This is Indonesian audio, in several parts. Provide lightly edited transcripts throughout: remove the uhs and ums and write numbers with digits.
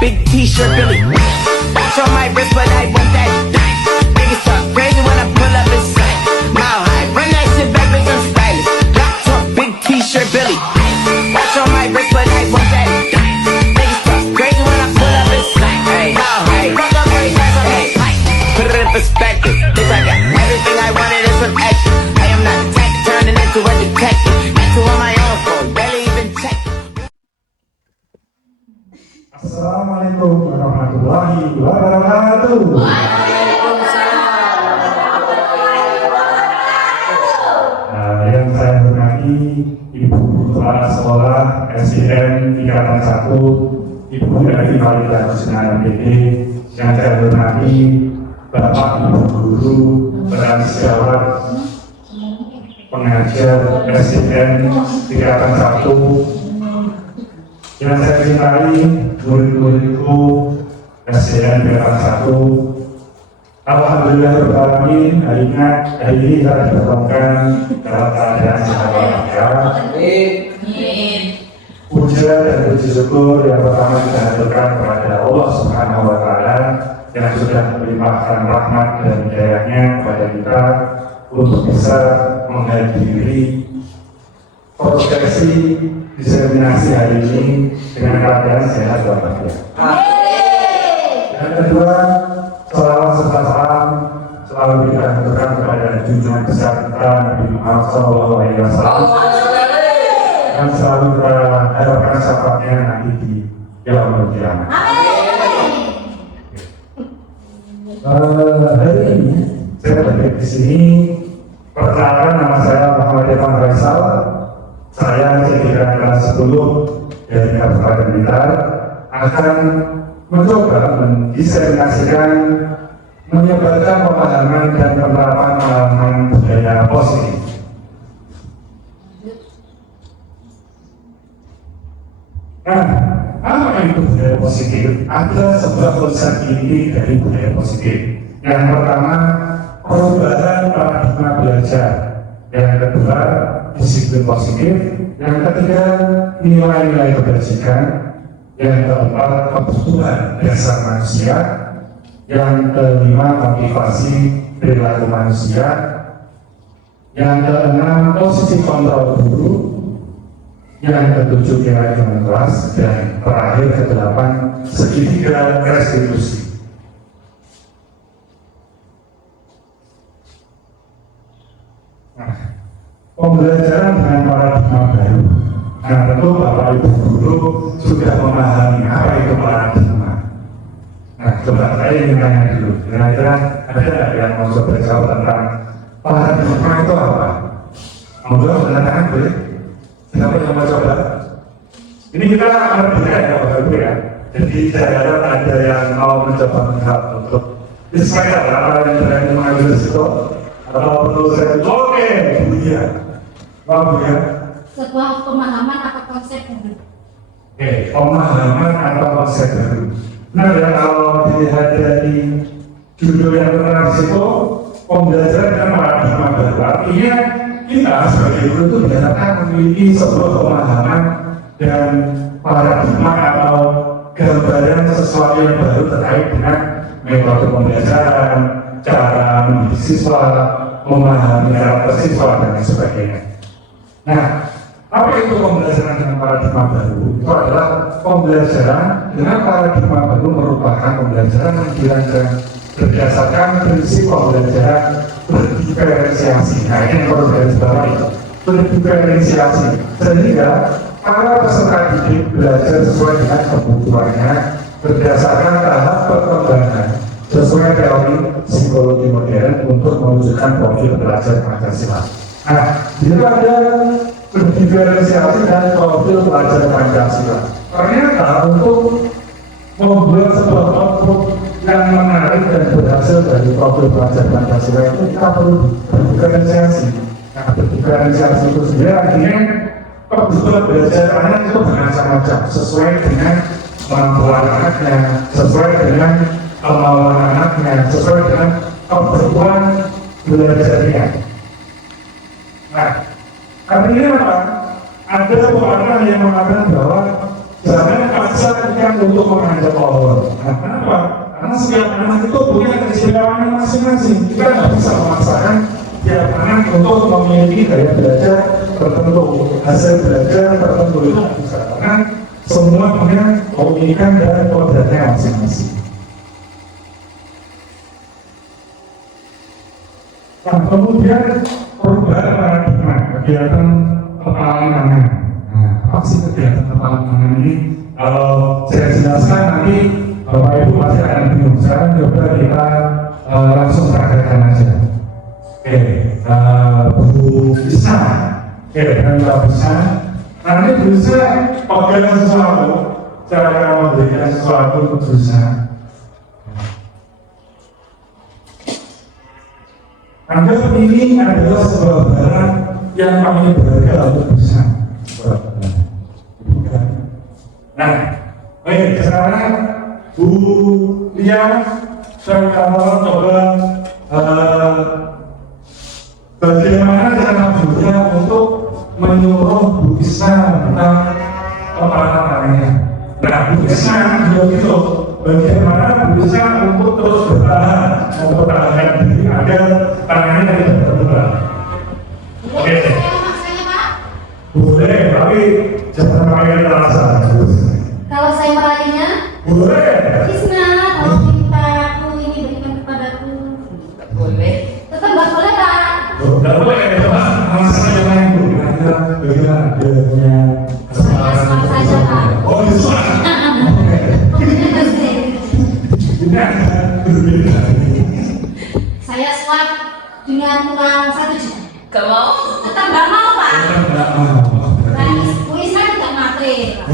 big t-shirt Billy. Watch on my wrist, but I want that dice. Niggas talk crazy when I pull up in sight. Mile high, run that shit back, bitch, I'm stylish. Black talk, big t-shirt Billy. Watch on my wrist, but I want that dice. Niggas talk crazy when I pull up in sight. Hey, mile high, fuck up every class on that pipe. Put it in perspective, bitch, I got everything I wanted and some extra. I am not the type turning into a detective. Got to on my own phone, barely even check. Assalamualaikum warahmatullahi wabarakatuh. Yang saya hormati Ibu Kepala Sekolah SDN Tingkatan 1, Ibu dari Valida Kusina MPD. Yang saya hormati Bapak Ibu Guru, peran sejawat, pengajar SDN Tingkatan 1. Yang saya cintai murid-muridku SDN Tingkatan 1. Alhamdulillahirrahmanirrahim, hari ini kita didatangkan dalam keadaan sehat walafiat. Puja dan puji syukur yang pertama kita haturkan kepada Allah Subhanahu wa Ta'ala yang sudah melimpahkan rahmat dan hidayahnya kepada kita untuk bisa menghadiri prosesi diseminasi hari ini dengan keadaan sehat walafiat. Yang kedua, salawat serta salam selalu kita haturkan kepada junjungan besar kita Nabi Muhammad SAW dan selalu kita harapkan syafaatnya nanti di yaumul qiyamah. Hari ini saya berdiri di sini. Perkenalkan, nama saya Muhammad Evan Faisal. Saya Cediran kelas 10 dari Kabupaten Blitar akan mencoba mendiseminasikan, menyebarkan pemahaman dan penerapan pemahaman budaya positif. Nah, apa itu budaya positif? Ada sebuah konsep inti dari budaya positif. Yang pertama, perubahan paradigma belajar. Yang kedua, disiplin positif. Yang ketiga, nilai-nilai kebajikan. Yang keempat, kebutuhan dasar manusia. Yang kelima, motivasi perilaku manusia. Yang keenam, posisi kontrol guru. Yang ketujuh, nilai teman kelas. Dan terakhir, kedelapan, segitiga restitusi. Nah, pembelajaran dengan paradigma baru. Nah, tentu Bapak Ibu Guru sudah memahami apa itu paradigma. Nah, coba saya ingin tanya dulu, kira-kira ada nggak yang mau coba jawab tentang paradigma itu apa? Mau jawab dengan boleh? Siapa yang mau coba? Ini kita berbeda ya Bapak Ibu ya. Jadi saya harap ada yang mau mencoba menjawab untuk disepakati apa yang berani mengambil risiko atau perlu saya oke, Buya. Mau Buya? Sebuah pemahaman atau konsep baru. Oke, pemahaman atau konsep baru. Nah, ya kalau dilihat dari judul yang terkenal itu pembelajaran dengan paradigma baru. Artinya kita sebagai guru itu diharapkan memiliki sebuah pemahaman dan paradigma atau gambaran sesuatu yang baru terkait dengan metode pembelajaran, cara mendidik siswa, memahami karakter siswa dan lain sebagainya. Nah, apa itu pembelajaran dengan paradigma baru? Itu adalah pembelajaran dengan paradigma baru merupakan pembelajaran yang dirancang berdasarkan prinsip pembelajaran berdiferensiasi. Nah, ini yang perlu garis bawahi, berdiferensiasi. Sehingga para peserta didik belajar sesuai dengan kebutuhannya berdasarkan tahap perkembangan sesuai teori psikologi modern untuk mewujudkan profil belajar Pancasila. Nah, jika ada berdiferensiasi dan profil belajar Pancasila, ternyata untuk membuat sebuah output yang menarik dan berhasil dari profil belajar Pancasila itu kita perlu berdiferensiasi. Nah, berdiferensiasi itu sendiri artinya kebutuhan belajar anak itu bermacam-macam sesuai dengan kemampuan anaknya, sesuai dengan kemauan anaknya, sesuai dengan kebutuhan belajarnya. Nah, artinya apa? Ada pepatah yang mengatakan bahwa jangan paksa ikan untuk mengajak pohon. Nah, kenapa? Karena setiap anak itu punya keistimewaan masing-masing. Kita nggak bisa memaksakan setiap anak untuk memiliki gaya belajar tertentu, hasil belajar tertentu itu nggak bisa. Karena semua punya keunikan dan kodratnya masing-masing. Nah, kemudian perubahan paradigma kegiatan kepalaan tangan. Nah, apa sih kegiatan kepalaan tangan ini? Kalau saya jelaskan nanti Bapak Ibu pasti akan bingung. Sekarang coba kita langsung praktekkan aja. Oke, Bu Bisa. Oke, dengan Mbak Bisa. Nanti bisa pegang sesuatu, cara memberikan sesuatu untuk Bisa. Anggap ini adalah sebuah barang yang paling berharga untuk Bisa. Nah, oke, sekarang Bu Lia dan kawan coba bagaimana cara Buya untuk menyuruh Bu Isna tentang kepala tangannya. Nah, Bu Isna juga gitu, bagaimana Bu Isna untuk terus bertahan, mempertahankan diri agar tangannya tidak berubah. Oke, boleh, tapi jangan pakai terasa. Kalau saya meraihnya, Boleh. Isna, kalau minta aku ini berikan kepadaku. Boleh. Tetap nggak boleh, Pak. Tidak boleh, Pak. Masalah yang lain Bu, ada bagaimana adanya Saya saja, Pak. Oh, disuap. Kemudian kasih. Ini agak berbeda. Saya swab dengan uang 1 juta. Gak mau? Tetap nggak mau, Pak. Tidak mau. Dan Bu Isna tidak materi.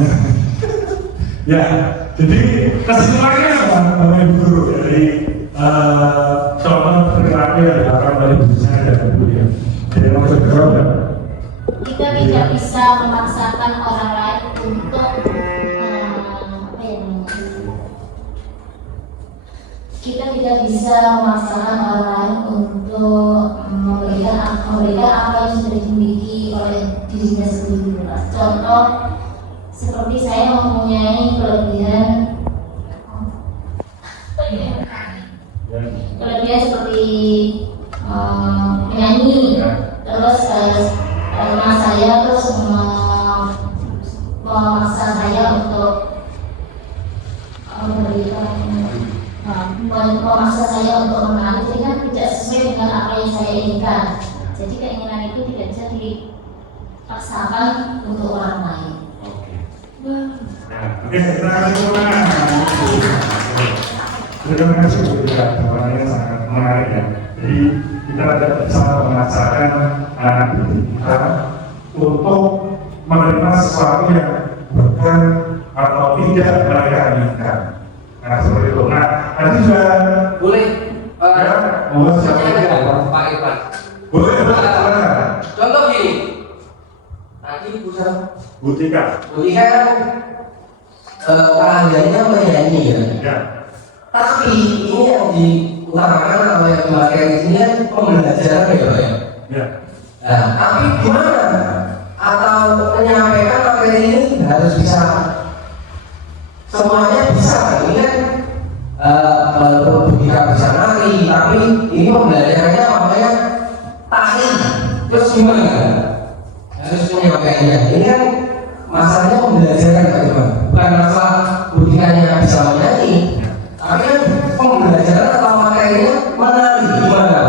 Ya, jadi kesimpulannya apa, Bapak Ibu Guru dari contoh perilaku yang dilakukan oleh Bu Isna dan Bu Lia. Jadi maksud berapa? Kita tidak bisa memaksakan orang lain untuk apa ya namanya? Kita tidak bisa memaksakan orang lain untuk memberikan apa yang sudah dimiliki oleh dirinya sendiri. Contoh seperti saya mempunyai kelebihan seperti menyanyi, terus teman saya terus memaksa saya untuk memaksa saya untuk mengenali, itu kan tidak sesuai dengan apa yang saya inginkan. Jadi keinginan itu tidak bisa dipaksakan untuk orang lain. Oke, terima kasih semua. Terima kasih Bu Lia, jawabannya sangat menarik ya. Jadi kita tidak bisa memaksakan anak didik kita untuk menerima sesuatu yang bukan atau tidak mereka inginkan. Nah, seperti itu. Nah, nanti juga Boleh. ya, mau siapa Saya Pak Irfan. boleh, silakan. Contoh gini. Tadi Bu Bu Tika. kan keahliannya menyanyi ya. Ya. Tapi ini yang diutamakan atau yang dipakai di sini kan pembelajaran ya Pak ya. Ya. Nah, tapi gimana? Atau menyampaikan materi ini harus bisa semuanya bisa. Ini kan kita bisa nari, tapi ini pembelajarannya makanya tari. Terus gimana? Harus menyampaikannya. Ini kan masalahnya pembelajaran Pak Irfan. Bukan masalah budikanya bisa menyanyi, tapi kan pembelajaran atau materinya menari. Gimana?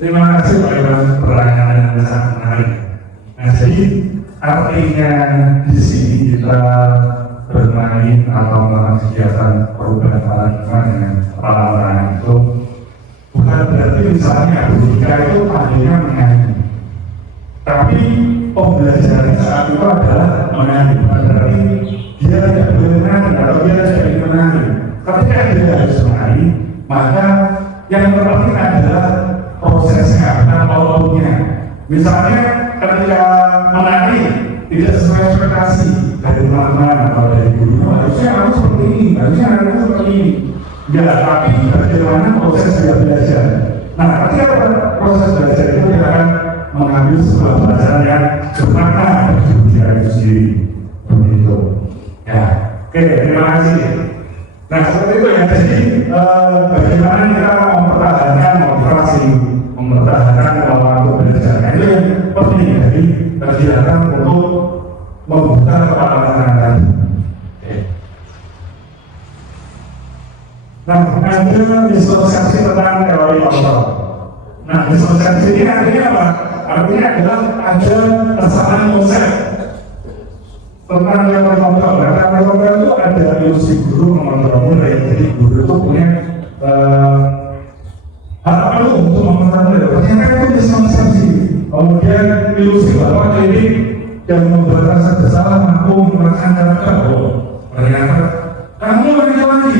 Terima kasih Pak Irfan, pertanyaan yang sangat menarik. Nah, jadi artinya di sini kita bermain atau melakukan kegiatan perubahan paradigma dengan kepala itu bukan berarti misalnya budaya itu tadinya menyanyi, tapi pembelajaran saat itu adalah menyanyi. Bukan berarti dia tidak boleh menyanyi atau dia tidak ingin menyanyi. Ketika dia harus menyanyi, maka yang terpenting adalah prosesnya, bukan outputnya. Misalnya ketika menari tidak sesuai ekspektasi dari teman-teman atau dari guru, harusnya kamu seperti ini, harusnya kamu seperti ini. Ya, tapi bagaimana proses dia belajar? Nah, ketika proses belajar itu dia akan mengambil sebuah pelajaran yang bermakna bagi dia itu sendiri. Begitu. jadi bagaimana kita mempertahankan motivasi, mempertahankan kemampuan belajar, itu yang penting dari kegiatan untuk membuka kepala anak tadi. Nah, ada disosiasi tentang teori kontrol. Nah, disosiasi ini artinya apa? Artinya adalah ada kesamaan konsep tentang teori kontrol. Nah, teori kontrol itu ada ilusi guru mengontrol murid. Jadi guru itu punya harapan untuk mengontrol murid. Ternyata itu disosiasi. Kemudian ilusi bahwa ini yang membuat rasa bersalah mampu melakukan karakter. Ternyata kamu lagi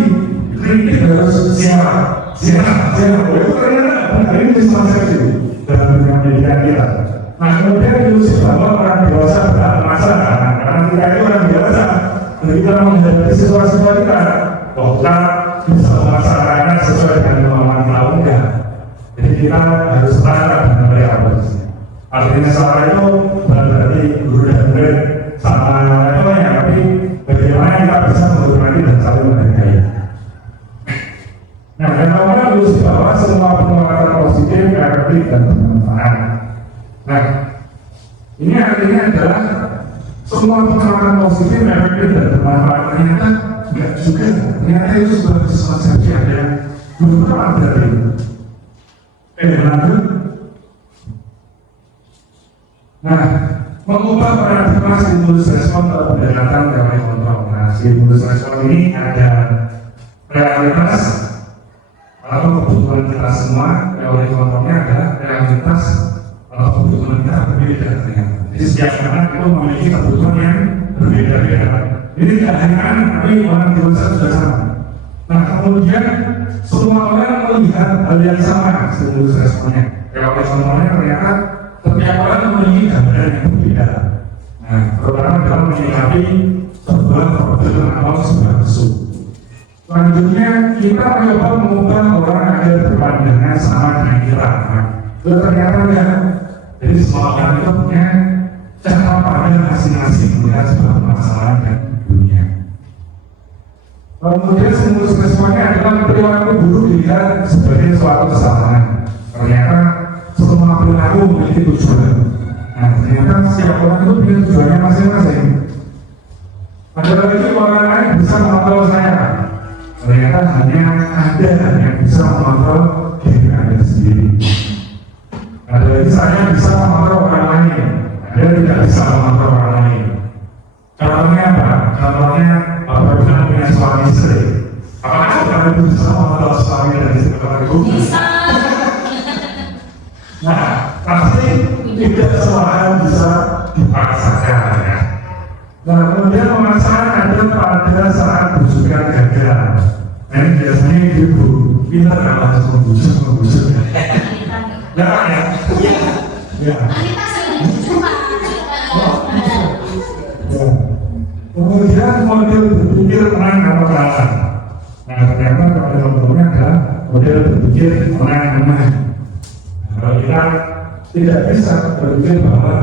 kritik harus siapa? Itu ternyata ini disosiasi dalam dunia pendidikan kita. Nah, kemudian ilusi bahwa orang dewasa berat masalah. Karena kita itu orang dewasa, kita menghadapi situasi kita, kita bisa melaksanakan sesuai dengan kemampuan tahu enggak. Jadi kita harus setara dengan mereka. Artinya salah itu bukan berarti guru dan murid sama levelnya, tapi bagaimana kita bisa menghormati dan saling menghargai. Nah, yang pertama harus bahwa semua penguatan positif, efektif dan bermanfaat. Nah, ini artinya adalah semua penguatan positif, efektif dan bermanfaat ternyata enggak juga. Ternyata itu sebuah disosiasi ada beberapa dari lanjut. Nah, mengubah paradigma stimulus respon atau pendekatan teori kontrol. Nah, stimulus respon ini ada realitas atau kebutuhan kita semua. Teori kontrolnya adalah realitas atau kebutuhan kita berbeda. Jadi setiap orang itu memiliki kebutuhan yang berbeda-beda. Ini tidak hanya tapi orang dewasa sudah sama. Nah, kemudian semua orang melihat hal yang sama stimulus responnya. Teori kontrolnya ternyata setiap orang memiliki gambaran yang berbeda. Nah, terutama dalam menyikapi sebuah problem atau sebuah isu. Selanjutnya, kita mencoba mengubah orang agar berpandangan sama dengan kita. Nah, itu ternyata enggak. Jadi semua orang itu punya cara pandang masing-masing melihat sebuah permasalahan dan dunia. Kemudian stimulus responnya adalah perilaku buruk dilihat sebagai suatu kesalahan. Ternyata semua perilaku memiliki tujuan. Nah, ternyata setiap orang itu punya tujuannya masing-masing. Ada lagi orang lain bisa mengontrol saya. Ternyata hanya ada yang bisa mengontrol diri Anda sendiri. Ada lagi saya bisa mengontrol orang lain. Anda tidak bisa mengontrol orang lain. Contohnya apa? Contohnya Bapak bilang punya suami istri. Apakah Anda bisa mengontrol suami dan istri Bapak itu? Bisa. Nah, pasti tidak semua hal bisa dipaksakan ya. Nah, kemudian pemaksaan ada pada saat bujukan gagal. Nah, ini biasanya ibu kita nggak langsung membusuk. Ya, ya. Ya. Kemudian model berpikir menang atau kalah. Nah, ternyata model-modelnya adalah model berpikir menang-menang. Kalau kita tidak bisa berpikir bahwa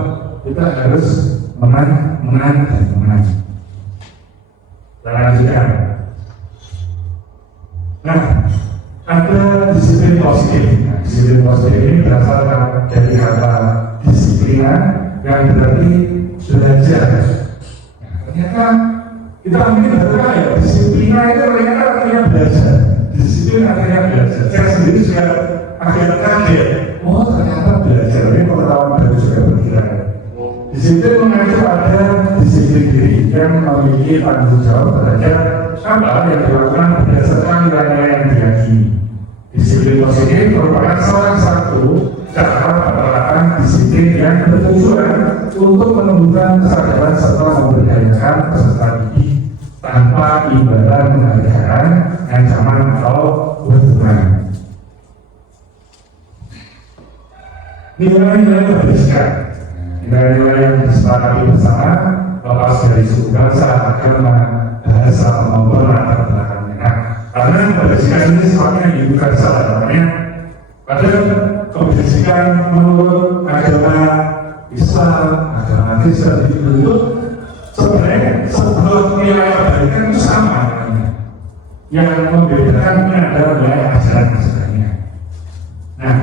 kita harus menang, dan menang. Kita lanjutkan. Nah, ada disiplin positif. Nah, disiplin positif ini berasal dari kata disiplina yang berarti belajar. Nah, ternyata kita mungkin berkata ya, disiplina itu ternyata artinya belajar. Disiplin artinya belajar. Saya sendiri juga agak kaget. Oh, ternyata belajar ini pengetahuan baru juga berkira. Disiplin mengacu pada disiplin diri yang memiliki tanggung jawab terhadap apa yang dilakukan berdasarkan nilai-nilai yang diyakini. Disiplin positif merupakan salah satu cara penerapan disiplin yang bertujuan untuk menumbuhkan kesadaran serta memberdayakan peserta didik tanpa imbalan penghargaan, ancaman atau hukuman. Nilai-nilai berisikan, nilai-nilai yang disepakati bersama, lepas dari suku bangsa, agama, bahasa, maupun latar belakangnya. Nah, karena keberisikan ini sifatnya universal, namanya pada keberisikan menurut agama Islam, agama Kristen itu sebenarnya sebuah nilai kebaikan itu sama namanya. yang membedakan ini adalah mulai ajaran-ajarannya. Nah,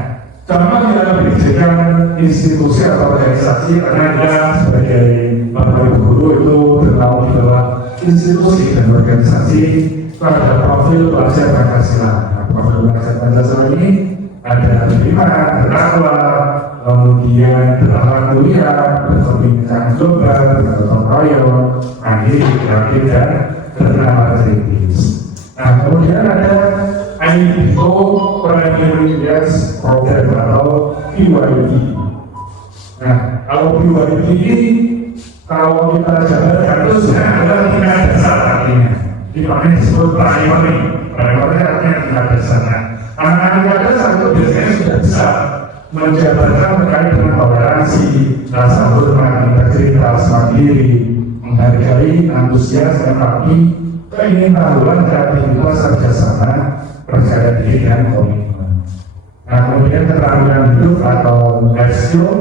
contoh yang membedakan institusi atau organisasi karena dia sebagai Bapak Ibu Guru itu bertahu di bawah institusi dan organisasi pada profil pelajar Pancasila. Nah, profil pelajar Pancasila ini ada beriman, bertakwa, kemudian berakhlak mulia, berpemikiran global, bergotong royong, mandiri, kreatif, dan bernama kritis. Nah, kemudian ada IPO Primary Yes Program atau PYD. Nah, kalau PYD ini kalau kita jabarkan itu sebenarnya adalah tingkat dasar artinya. Di mana disebut primary. Primary artinya tingkat dasar. Anak-anak tingkat dasar itu biasanya sudah bisa menjabarkan terkait dengan toleransi, rasa hormat, integritas, mandiri, menghargai, antusias, empati, keingin-tahuan, kreativitas, kerjasama, percaya diri, dan komitmen. Nah, kemudian keterampilan hidup atau life skill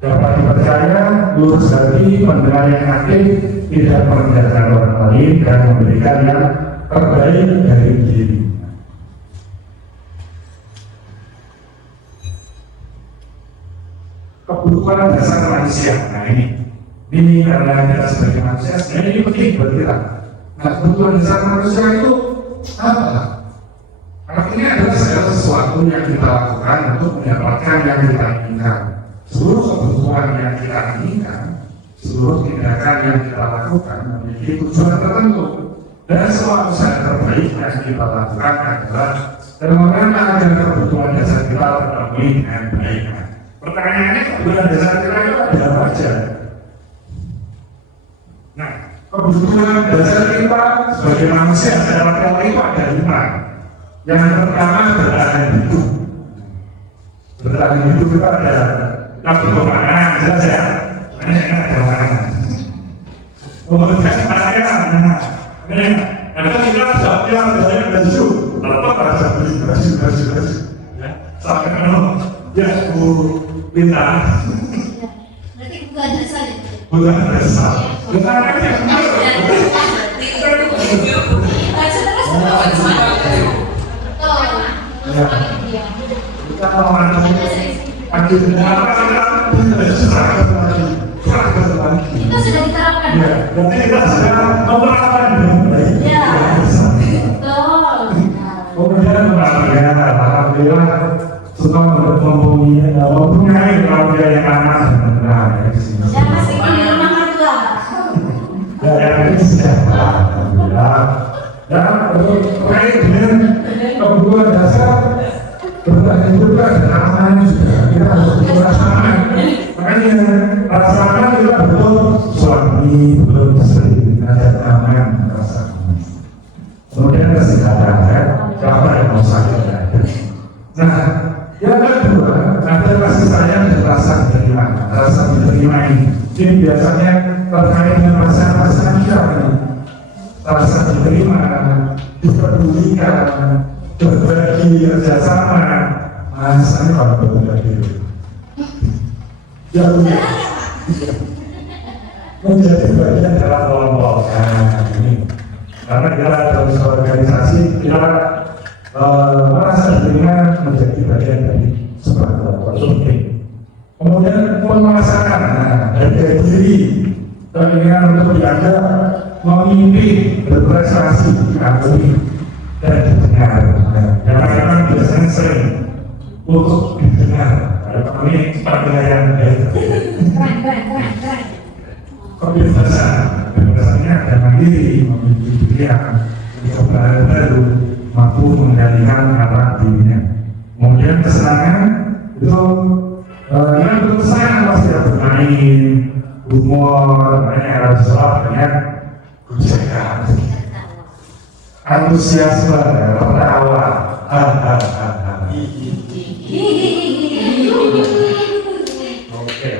dapat dipercaya, lurus hati, pendengar yang aktif, tidak merendahkan orang lain, dan memberikan yang terbaik dari diri. Kebutuhan dasar manusia. Nah, ini karena kita sebagai manusia, sebenarnya ini penting buat kita. Nah, kebutuhan dasar manusia itu apa? Artinya adalah segala sesuatu yang kita lakukan untuk mendapatkan yang kita inginkan. Seluruh kebutuhan yang kita inginkan, seluruh tindakan yang kita lakukan memiliki tujuan tertentu. Dan semua usaha terbaik yang kita lakukan adalah dalam rangka agar kebutuhan dasar kita terpenuhi dengan baik. Pertanyaannya, kebutuhan dasar kita itu ada apa aja? Nah, kebutuhan dasar kita sebagai manusia secara teori itu ada 5. Yang pertama bertahan hidup. Bertahan hidup itu ada makanan, jelas ya. Ini ada makanan. Kemudian pakaian. Ada kita yang banyak baju, tetap ada baju. Sampai penuh. Ya, bintang. Berarti bukan dasar ya? Bukan dasar. Bukan kita mau itu sudah diterapkan. Ya, berarti kita sudah menerapkan dengan baik. Ya, betul. Kemudian alhamdulillah suka mempunyai keluarga yang aman dan benar ya di sini. Dan masih di rumah mertua. Ya, yang ini sudah alhamdulillah. Dan terkait dengan kebutuhan dasar bertahan hidup dan amannya juga kita harus merasakan. Makanya rasakan juga betul suami, betul istri, ada aman rasakan. Kemudian kesehatan kan, siapa yang mau sakit ya. Nah, yang kedua ada kasih sayang dan rasa diterima. Rasa diterima ini biasanya terkait dengan rasa kita ini. Rasa diterima, diperdulikan, berbagi kerjasama, rasanya kalau berbagi ya udah menjadi bagian dalam kelompok. Nah, ini karena kita dalam organisasi kita merasa diterima menjadi bagian dari sebuah kelompok penting. Kemudian pemasaran, harga diri, keinginan untuk dianggap, memimpi, berprestasi, diakui dan didengar. Kadang-kadang biasanya sering untuk didengar. Ada kami panggilan kebebasannya ada mandiri, memiliki pilihan, mencoba hal baru, mampu mengendalikan arah dirinya. Kemudian kesenangan itu yang berkesenangan pasti ada bermain, humor, banyak harus banyak gojekan, antusiasme, tertawa, Oke.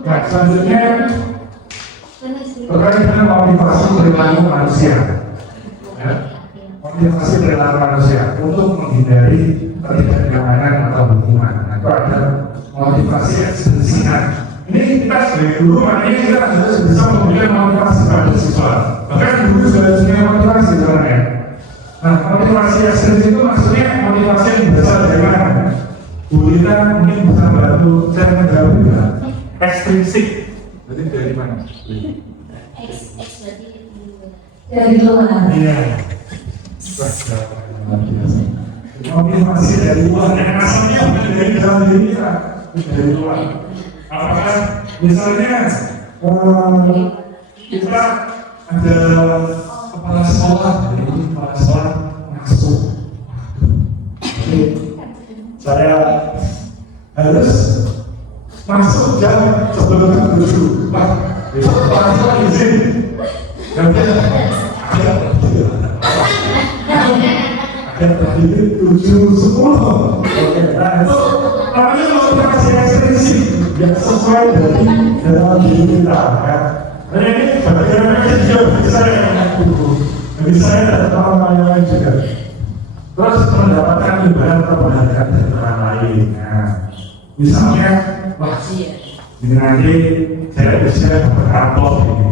Nah, selanjutnya terkait dengan motivasi perilaku manusia. Ya. Motivasi perilaku manusia untuk menghindari ketidaknyamanan atau hukuman. Nah, itu ada motivasi eksistensial. Ini kita sebagai guru, makanya kita harus bisa memberikan motivasi pada siswa. Bahkan guru juga harus punya motivasi dalam Nah, motivasi ekstrim itu maksudnya motivasi yang berasal dari mana? Bu Lita mungkin bisa bantu saya menjawab juga. Ekstrinsik, berarti dari mana? X berarti Dari luar. Iya. Motivasi dari luar, yang asalnya bukan dari dalam diri kita, dari luar. Apakah misalnya kita ada kepala sekolah, jadi kepala sekolah masuk. Jadi saya harus masuk jam sebelum 7. Pak, besok kepala sekolah izin. Ada tadi 7:10. Oke, nah itu namanya motivasi ekstrinsik yang sesuai dari dalam diri kita, kan? Dan ini bagaimana juga bisa yang bisa saya dan orang lain juga. Terus mendapatkan imbalan atau penghargaan dari orang lain. Nah, misalnya, wah, ini nanti saya bisa beramplop ini.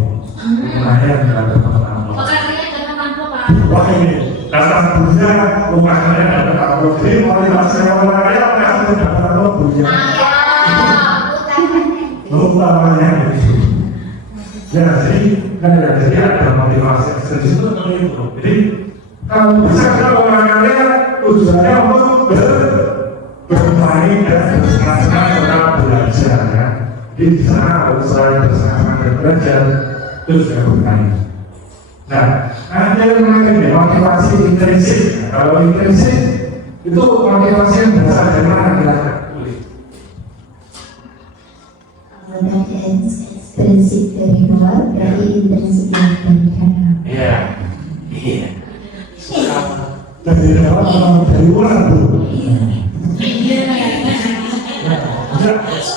Lumayan nggak ada amplop. pekerjaan dengan mampu Pak. Wah ini, dasar bunya rumah saya dapat amplop. Jadi motivasi orang kaya langsung dapat amplop bunya. Utamanya itu. Ya, jadi ada motivasi ekstrim itu seperti itu. Jadi kalau bisa kalau orang kaya tujuannya untuk bermain dan bersenang-senang serta belajar, ya. Di sana kalau saya bersenang-senang dan belajar itu sudah bermain. Nah, ada yang namanya motivasi intrinsik. Kalau intrinsik itu motivasi yang berasal dari mana kira-kira? Prinsip dari luar, dari prinsip dari dalam. Iya, iya. Dari dalam, dari luar tuh.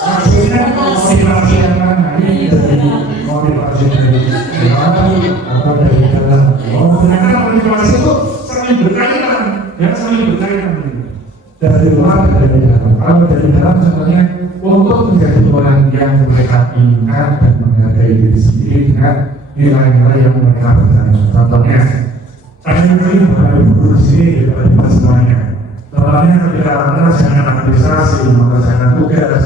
Maksudnya motivasi yang mana? Ini dari motivasi dari dalam atau dari dalam? Oh, ternyata motivasi itu saling berkaitan, ya saling berkaitan. Dari luar dari dalam. Kalau dari dalam contohnya untuk menjadi orang yang mereka inginkan dan menghargai diri sendiri dengan nilai-nilai yang mereka percaya. Contohnya, saya ingin guru sini daripada semuanya. Contohnya ketika Anda jangan administrasi, mengerjakan tugas,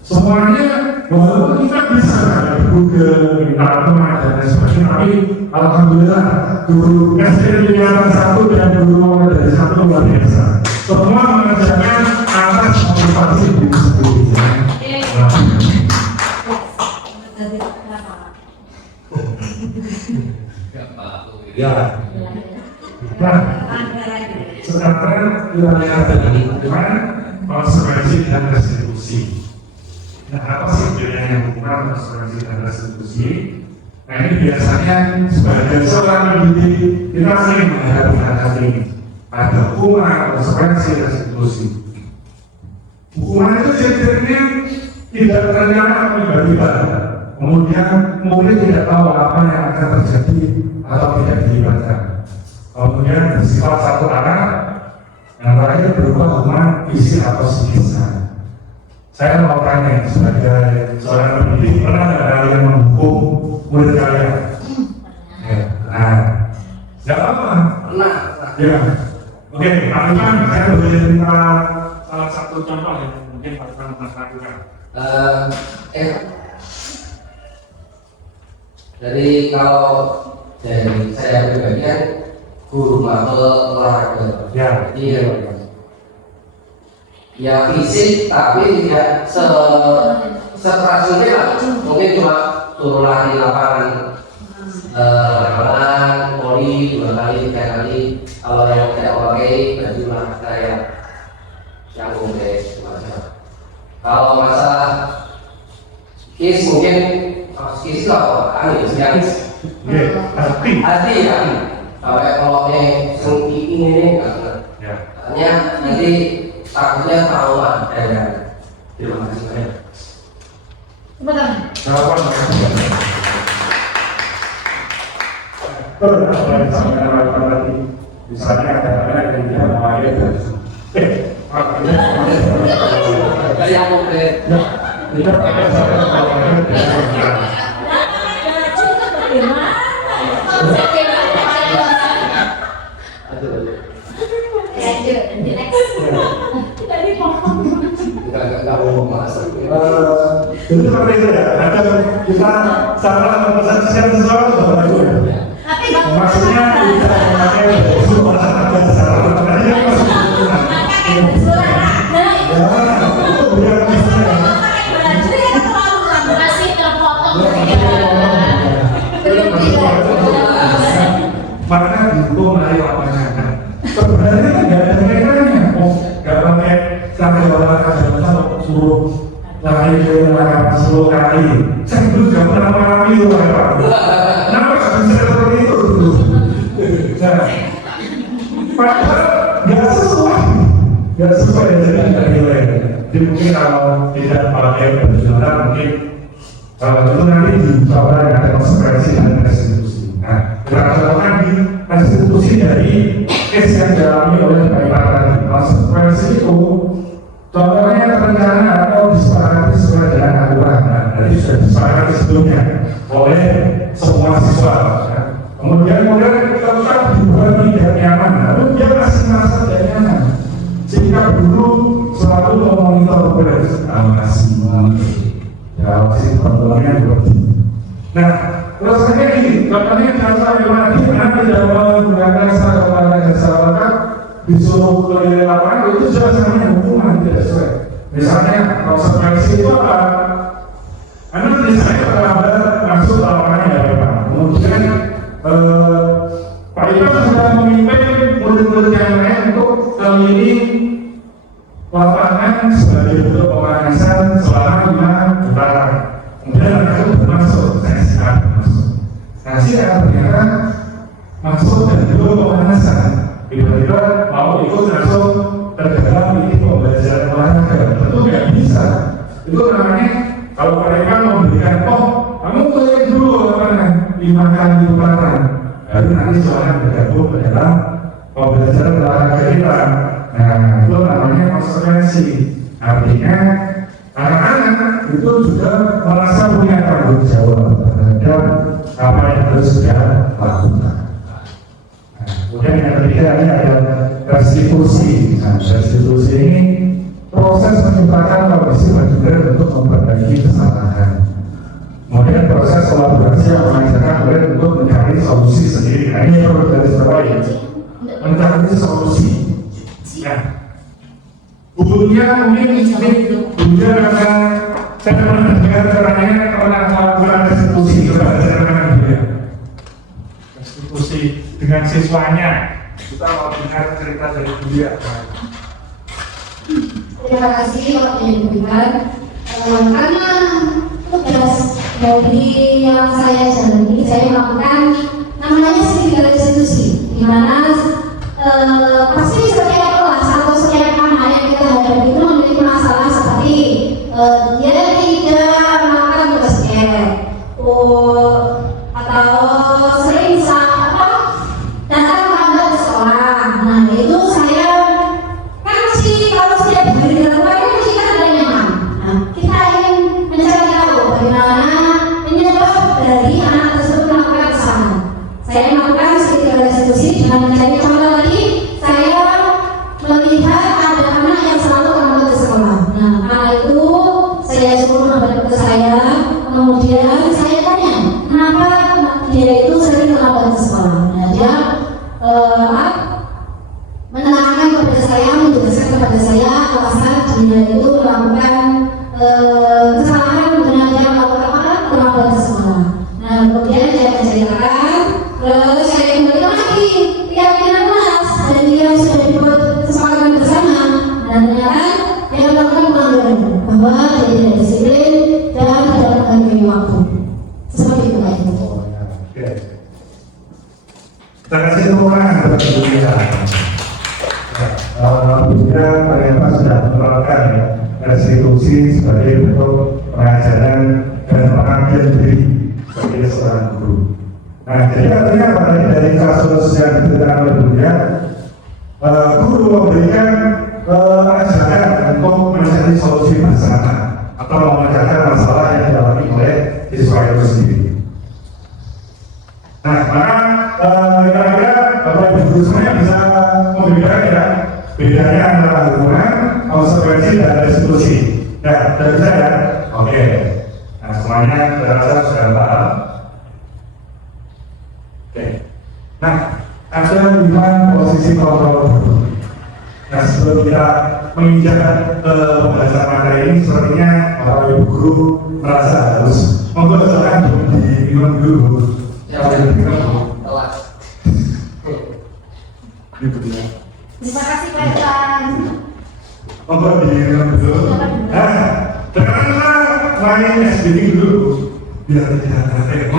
semuanya walaupun kita bisa ada Google, minta teman dan lain sebagainya, tapi alhamdulillah guru SD yang 1 dan guru dari 1 luar biasa. Semua mengerjakan atas motivasi diri sendiri. Ya. Nah, sekarang wilayah tadi hubungan konsekuensi dan restitusi. Nah, apa sih bedanya hubungan konsekuensi dan restitusi? Nah, ini biasanya sebagai seorang pendidik kita sering menghadapi hal ini. Ada hukuman, konsekuensi, restitusi. Hukuman itu jadinya tidak terencana atau tiba-tiba. Kemudian murid tidak tahu apa yang akan terjadi atau tidak dilibatkan. Kemudian bersifat satu arah, yang terakhir berupa hukuman isi atau siksa. Saya mau tanya sebagai seorang pendidik, pernah nggak kalian menghukum murid kalian? Nah, nggak apa-apa. Pernah. Ya. Oke, Pak Iman, saya boleh minta salah satu contoh yang mungkin Pak Iman pernah lakukan. Dari kalau dari saya pribadi kan guru mapel olahraga. Ya. Iya. Ya fisik tapi tidak sekeras mungkin lah. Mungkin cuma suruh lari lapangan, lapangan, poli 2 kali, 3 kali. Kalau yang tidak pakai berjumlah kayak yang umum semacam. Kalau masalah kis mungkin kis lah, yang hati ya. Sampai kalau yang sengki ini enggak. Hanya nanti takutnya trauma dan terima kasih banyak. Betul. Jawaban apa yang saya lakukan tadi? Misalnya ada yang tidak memakai dari Dari yang konkret. tidak pakai sampai Cukup bagaimana? gitu ya. Ada kita salah mempersepsikan sesuatu bapak ibu. Tapi Bapak Maksudnya kita memakai baju orang ada salah sebenarnya masih terpotong maka dukung lari lapangan. Sebenarnya kan nggak ada kaitannya. Oh, nggak pakai sampai olahraga sama suruh lari ke lapangan 10 kali. Saya dulu nggak pernah mengalami itu, Pak. Kenapa nggak bisa seperti itu dulu? Nah, padahal nggak sesuai dengan nilai. Jadi mungkin kalau tidak pakai perjalanan mungkin itu nanti dicoba ada konsekuensi dan restitusi. Nah, kita contohkan di restitusi dari case yang dialami oleh Pak Ipan tadi. Konsekuensi itu contohnya rencana atau disepakati sesuai dengan aturan. Nah, tadi sudah disepakati sebelumnya oleh semua siswa. Nah, kemudian tetap dibuat tidak nyaman, lalu dia masih merasa tidak nyaman. Sehingga dulu selalu memonitor progres, masih ya masih kontrolnya berarti. Nah, terus saya ini, contohnya jasa pribadi karena tidak menggunakan seragam olahraga secara lengkap, disuruh keliling lapangan itu jelasnya hukuman tidak sesuai. Misalnya konsekuensi itu apa? Karena misalnya terlambat masuk lapangannya ya Pak. Kemudian Pak Ipan sudah memimpin murid-murid yang lain untuk keliling lapangan sebagai bentuk pemanasan selama 5 putaran. Kemudian mereka itu bermasuk, saya siap bermasuk. Nah, siap ternyata masuk dan dulu pemanasan. Tiba-tiba mau ikut langsung terdalam ini pembelajaran olahraga. Tentu nggak bisa. Itu namanya kalau mereka memberikan, kamu keliling dulu lapangan 5 kali putaran. Baru nanti soalnya bergabung ke dalam pembelajaran olahraga kita. Nah, itu namanya konsekuensi. Artinya anak-anak itu juga merasa punya tanggung jawab terhadap apa yang harus dia lakukan. Nah, kemudian yang ketiga ini ada restitusi. Nah, restitusi ini proses menciptakan kondisi bagi untuk memperbaiki kesalahan. Kemudian proses kolaborasi yang mengajarkan murid untuk mencari solusi sendiri. Nah, ini perlu dari sebagai mencari solusi. Nah, bukunya mungkin bukunya akan saya pernah dengar caranya pernah melakukan restitusi restitusi dengan siswanya. Kita mau dengar cerita dari Bulia. Terima kasih waktu yang diberikan. Karena tugas dari yang saya jalani, saya melakukan namanya segitiga restitusi, di mana pasti setiap kelas atau setiap anak yang kita hadapi itu memiliki masalah seperti dia tidak melakukan tugas atau sering datang lambat ke sekolah. Nah, itu saya kan kalau setiap hari dilakukan itu kita tidak nyaman. Nah, kita ingin mencari tahu bagaimana penyebab dari anak tersebut melakukan kesalahan. Saya melakukan segitiga restitusi dengan mencari contoh lagi. Saya melihat ada anak yang selalu terlambat ke sekolah. Nah, karena itu saya suruh menghadap ke saya. Kemudian saya tanya, kenapa dia itu sering terlambat ke sekolah? Nah, dia menerangkan kepada saya, menjelaskan kepada saya alasan dia itu melakukan kesalahan dengan dia melakukan terlambat ke sekolah. Nah, kemudian saya menceritakan, terus saya kembali lagi keyakinan kelas dan dia sudah dibuat kesepakatan bersama, dan ternyata dia melakukan pelanggaran bahwa dia tidak disiplin dan tidak menghargai waktu. Seperti itu Pak Ibu. Kita kasih tepuk tangan kepada Bulia. Bulia ternyata sudah menerapkan restitusi sebagai bentuk pengajaran dan pengabdian diri sebagai seorang guru. Nah, jadi artinya apa tadi dari kasus yang diceritakan oleh Bulia, guru memberikan ajaran untuk mencari solusi masalah atau memecahkan masalah yang dialami oleh siswa itu sendiri. Nah, maka kira-kira Bapak Ibu guru semuanya bisa membedakan ya bedanya antara hukuman, konsekuensi dan restitusi. Ya, dari saya. Oke. Nah, semuanya terasa sudah paham. Oke. Nah, ada 5 posisi kontrol. Nah, sebelum kita menginjakkan pembahasan materi ini, sepertinya Bapak Ibu Guru merasa harus mempersiapkan di minum dulu. Telat. Gitu ya. Terima kasih Pak Irfan. Untuk di minum dulu. Nah, sekarang kita main SBD dulu biar tidak capek.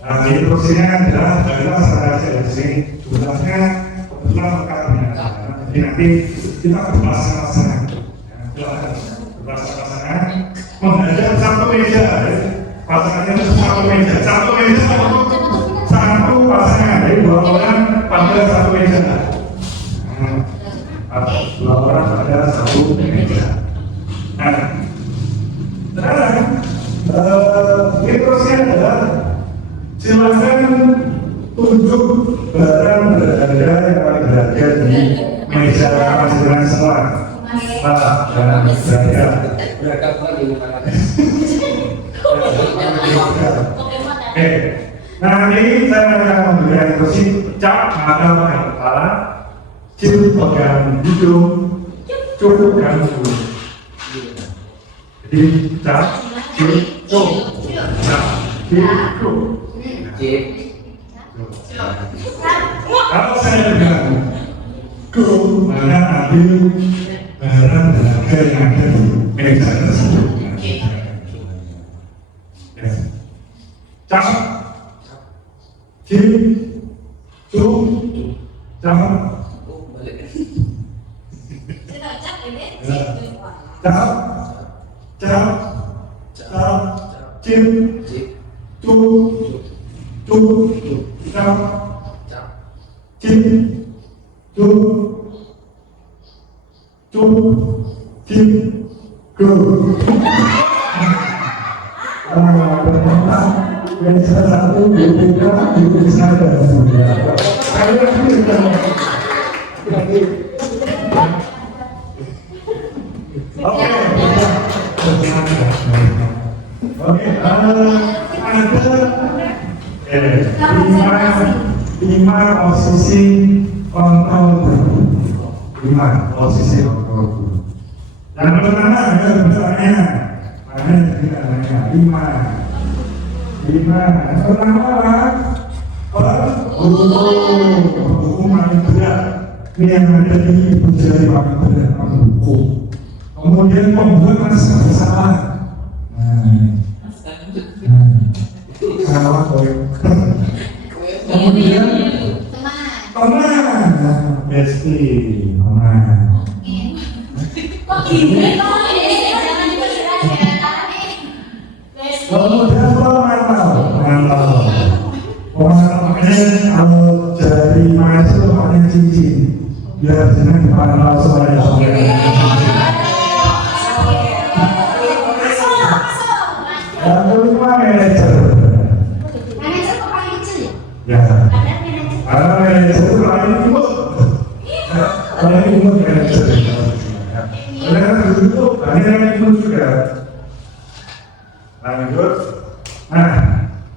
Nah, ini prosesnya adalah adalah saudara di sini. Jumlahnya kebetulan lengkapnya. Jadi nanti kita berpasangan-pasangan. Berpasangan-pasangan. Menghadap satu meja. Pasangannya itu satu meja. Satu meja satu pasangan. Jadi 2 orang pada satu meja. Atau 2 orang pada satu meja. Nah, sekarang ini prosesnya adalah silakan tunjuk barang berharga yang paling berharga di meja masing-masing semua. Dan berharga. Oke, nanti saya akan memberikan instruksi cap mata pegang kepala, cium pegang hidung, cukupkan mulut. Jadi cap, cium, cap, cium. Kalau saya bilang mana ambil barang berharga yang ada di meja tersebut. Cap, cium, cap, cium, yang salah satu BPK di sana. Ada 5 posisi kontrol guru. 5 posisi kontrol guru. Yang pertama adalah misalnya, mana tidak hanya 5. Yang pertama adalah hukum paling berat. Ini yang ada di ibu jari paling berat, hukum. Kemudian membuat rasa bersalah. Salah kemudian teman, besti, teman. Kok gini? Kemudian mantau. Makanya kalau jadi mas itu pakai cincin, biar jangan dipantau soalnya. Yang kelima manajer. Manajer kok paling kecil ya? Ya. Ada manajer. Karena manajer itu paling imut. Paling imut manajer. Karena itu banyak yang imut juga. Lanjut. Nah,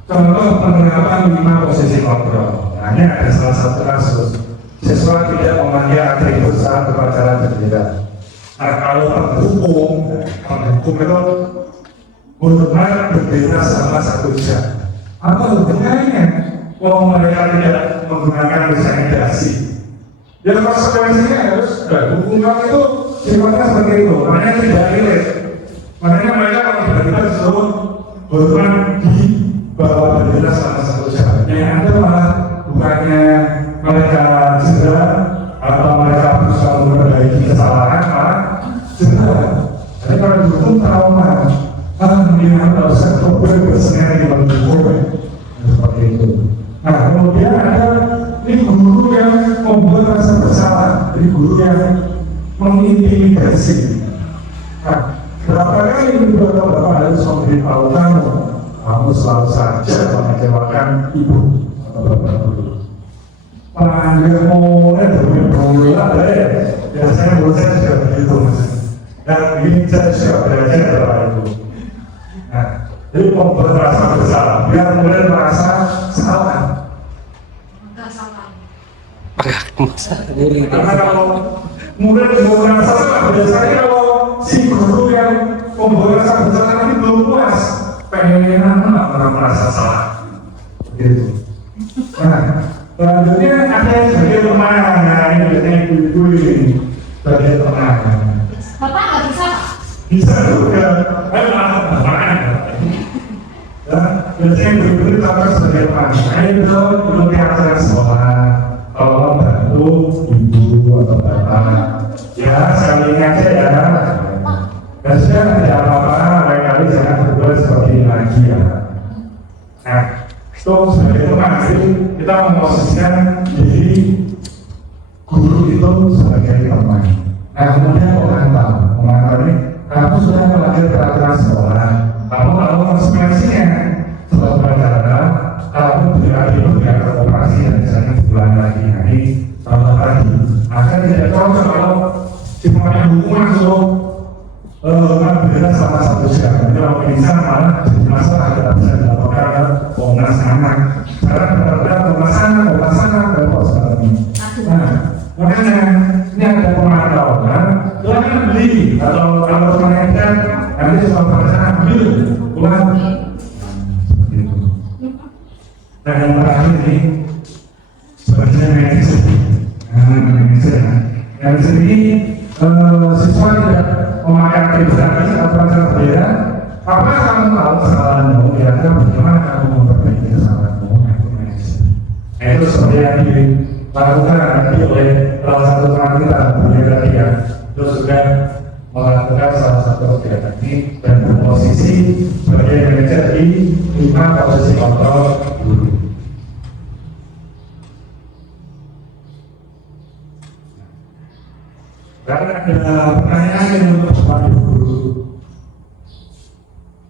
contoh penerapan 5 posisi kontrol. Nah, ini ada salah satu kasus. Siswa tidak memakai atribut saat upacara berbeda. Nah, kalau hukum itu benar berbeda sama satu jam. Apa hubungannya? Kalau mereka tidak menggunakan misalnya dasi, ya konsekuensinya harus hukuman itu sifatnya seperti itu. Makanya tidak relate. Makanya mereka kalau berbeda disuruh hormat di bawah berbeda sama satu jam. Yang ada malah bukannya mereka cedera atau mereka berusaha memperbaiki kesalahan, malah cedera. Jadi kalau dihukum trauma. Yang harus terkumpul bersenang di dalam hukum seperti itu. Nah, kemudian ada ini guru yang membuat rasa bersalah, ini guru yang mengintimidasi. Nah, berapa kali Bapak harus memberitahu kamu selalu saja mengecewakan ibu atau bapak guru. Panggil mulai dari bola deh. biasanya menurut saya juga begitu mas. Dan ini saya juga belajar dari itu. Nah, jadi membuat merasa bersalah, biar murid merasa salah. Enggak salah. Karena kalau murid mau merasa salah, biasanya kalau si guru yang membuat rasa bersalah ini belum puas, pengen merasa salah. Begitu. Nah, selanjutnya ada yang sebagai teman, nah ini biasanya ibu-ibu ini sebagai teman. Bapak nggak bisa? Bisa juga, ayo malah teman. Dan biasanya ibu-ibu itu tampil sebagai teman. Ayo belum diajar sekolah, tolong bantu ibu atau bapak. Ya, sekali ini aja ya. Dan sudah tidak apa-apa, lain kali jangan berbuat seperti ini lagi ya. Nah, itu sebagai teman, jadi kita memposisikan diri guru itu sebagai teman. Nah, kemudian memantau ini, kamu sudah melanggar peraturan sekolah, kamu tahu konsekuensinya. Setelah pelajaran, kamu tidak beroperasi dan misalnya bulan lagi. Nah, ini contoh tadi. Akan tidak cocok kalau sifatnya hukum langsung berbeda sama satu jam. Jadi kalau bisa malah jadi masalah kita bisa dilaporkan ke Komnas Anak. Sekarang benar-benar Komnas Anak, dan Komnas ini. Nah, makanya ini ada pemantauan. Silahkan beli atau kalau teman-teman nanti soal perencanaan ambil ulang. Nah, yang terakhir ini sebenarnya manajer. Manajer ini siswa tidak memakai aktivitas atau pelajaran berbeda. Apakah kamu tahu kesalahanmu? Kira-kira bagaimana kamu memperbaiki kesalahanmu? Nah, itu seperti yang dilakukan nanti oleh salah satu teman kita, berbeda dia. Terus juga melakukan salah satu kegiatan ini dan berposisi sebagai manajer di 5 posisi kontrol guru. Karena ada pertanyaan yang untuk Bapak Guru.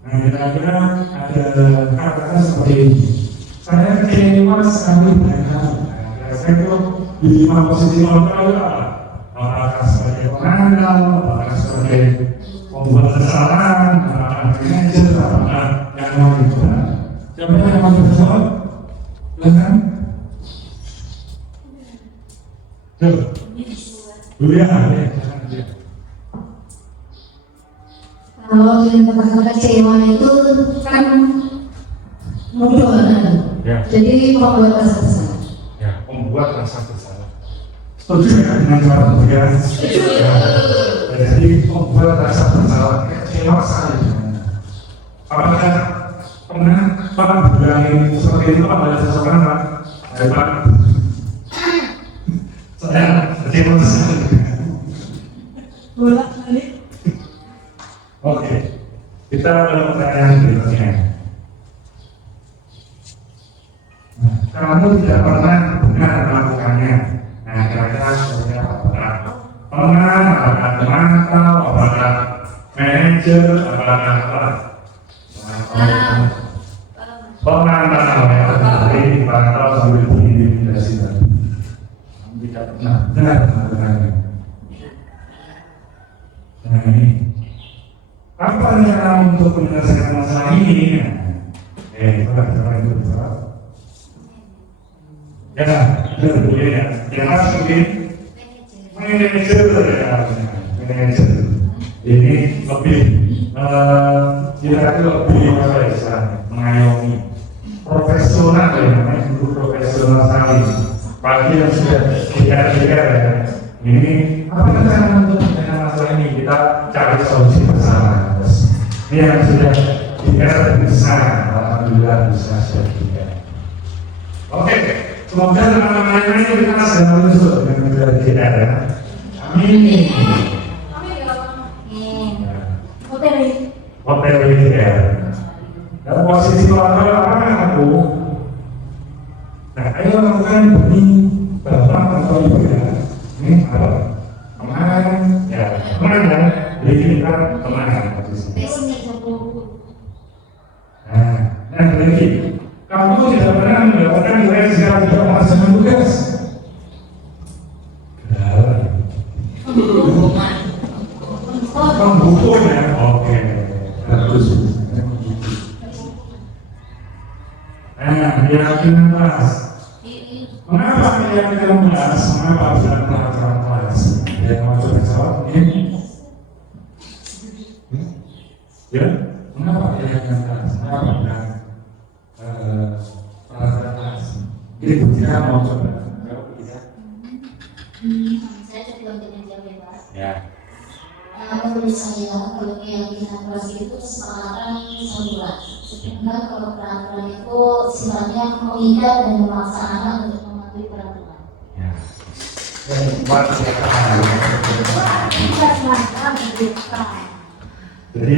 Nah, kira-kira ada kata-kata seperti ini. Saya kecewa sekali dengan kamu. Saya itu di 5 posisi kontrol apa? Apakah sebagai penanggal, apakah sebagai pembuat kesalahan, apakah manajer, apakah yang mau dibuat? Siapa yang mau berjawab? Silakan. Coba. Julia, Kalau yang kata kecewa itu kan mudah kan? Ya. Jadi membuat rasa bersalah. Ya, membuat rasa bersalah. Setuju ya dengan cara berpikir? Ya. Jadi membuat rasa bersalah, kecewa sekali. Apakah pernah bilang seperti itu pada seseorang Pak? Pak, saya kecewa sekali. Bolak balik. Oke, kita ada pertanyaan berikutnya. Kamu tidak pernah benar melakukannya. Nah, kira-kira seperti apa? Pernah, apakah pemantau, apakah manajer, apakah apa? Pemantau ya, jadi pemantau sambil diintimidasi tadi. Tidak pernah benar melakukannya. Nah, ini apa cara untuk menyelesaikan masalah ini? Itulah cara itu betul. Ya, betul ya. Yang harus mungkin manajer ya, manajer. Ini lebih kira-kira lebih apa ya istilahnya, mengayomi, profesional ya, namanya guru profesional sekali. Bagi yang sudah dikira-kira ya, ini apa cara untuk menyelesaikan masalah ini? Kita cari solusi bersama. Ini yang sudah dikira bisa, alhamdulillah bisa sudah. Oke, semoga teman-teman ini kita sedang menyusul dengan negara kita ya. Amin. Hotel ini ya. Dan posisi keluarga apa aku? Nah, ayo lakukan demi bapak atau ibu ya. Ini apa? Teman, ya teman ya. Jadi kita teman. Nah, lagi, kamu tidak pernah mendapatkan nilai secara tidak melaksanakan tugas. Menghukum ya, oke, bagus. Keyakinan kelas. Mengapa keyakinan kelas? Mengapa bukan pelajaran kelas? Yang mau coba jawab ini? Ya, mengapa keyakinan kelas? Mengapa bukan pelajaran kelas? Ini buktinya mau coba jawab bisa? Saya coba dengan jawab ya Pak. Ya. Menurut saya kalau keyakinan kelas itu kesepakatan semula. Sebenarnya kalau peraturan itu sifatnya mengikat dan memaksa anak untuk mematuhi peraturan. Ya. Jadi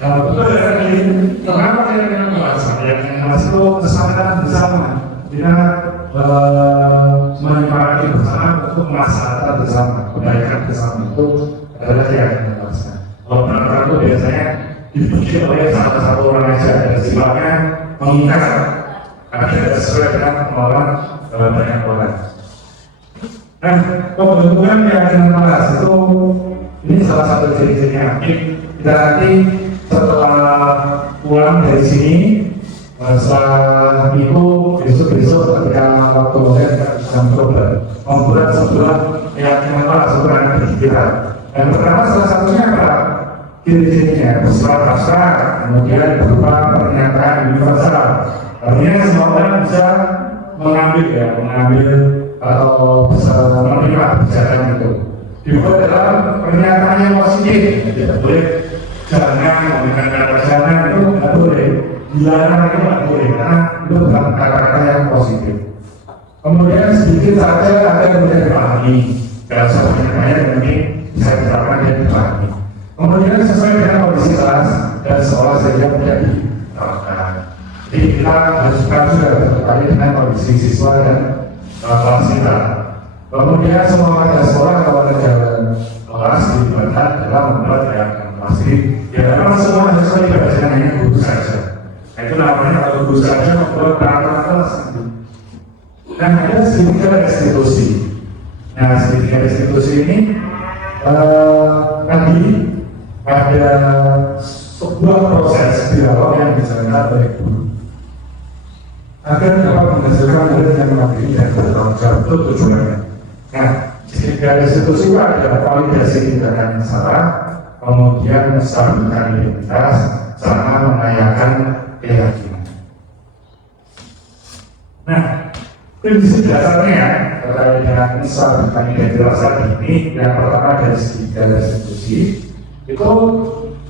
kalau betul ini kenapa keyakinan kelas? Keyakinan kelas itu kesepakatan bersama. Kita menyepakati bersama untuk memaslahatkan bersama, kebaikan bersama itu adalah keyakinan kelas. Kalau peraturan itu biasanya dibikin oleh salah satu orang aja dan sifatnya mengikat karena tidak sesuai dengan kemauan banyak orang. Nah, pembentukan keyakinan kelas itu ini salah satu ciri-cirinya. Kita nanti setelah pulang dari sini, setelah itu besok ketika waktu kita bisa membuat sebuah keyakinan kelas ukuran berpikiran. Dan pertama salah satunya apa? Ciri-cirinya bersifat abstrak, kemudian berupa pernyataan universal. Artinya semua orang bisa mengambil atau bisa menerima kebijakan itu. Dibuat dalam pernyataan yang positif, tidak boleh jangan menggunakan kata jangan itu tidak boleh, dilarang itu tidak boleh karena itu bukan kata-kata yang positif. Kemudian sedikit saja ada yang mudah dipahami, kalau sebenarnya banyak nanti bisa diterapkan dan dipahami. Kemudian sesuai dengan kondisi kelas dan sekolah saja mudah diterapkan. Jadi kita harus juga terkait dengan kondisi siswa dan kelas kita. Kemudian semua warga sekolah kalau ada kelas dilibatkan dalam membuat keyakinan kelas. Ya memang semua harus dilibatkan hanya guru saja. Nah itu namanya kalau guru saja membuat peraturan kelas. Dan ada segitiga restitusi. Nah segitiga restitusi ini tadi ada sebuah proses dialog yang dijalankan oleh guru agar dapat menghasilkan murid yang mandiri dan bertanggung jawab. Itu tujuannya. Nah, segitiga restitusi itu ada validasi tindakan yang salah, kemudian menstabilkan identitas, sama mengayakan keyakinan. Nah, prinsip dasarnya terkait dengan menstabilkan identitas ini yang pertama dari segitiga restitusi itu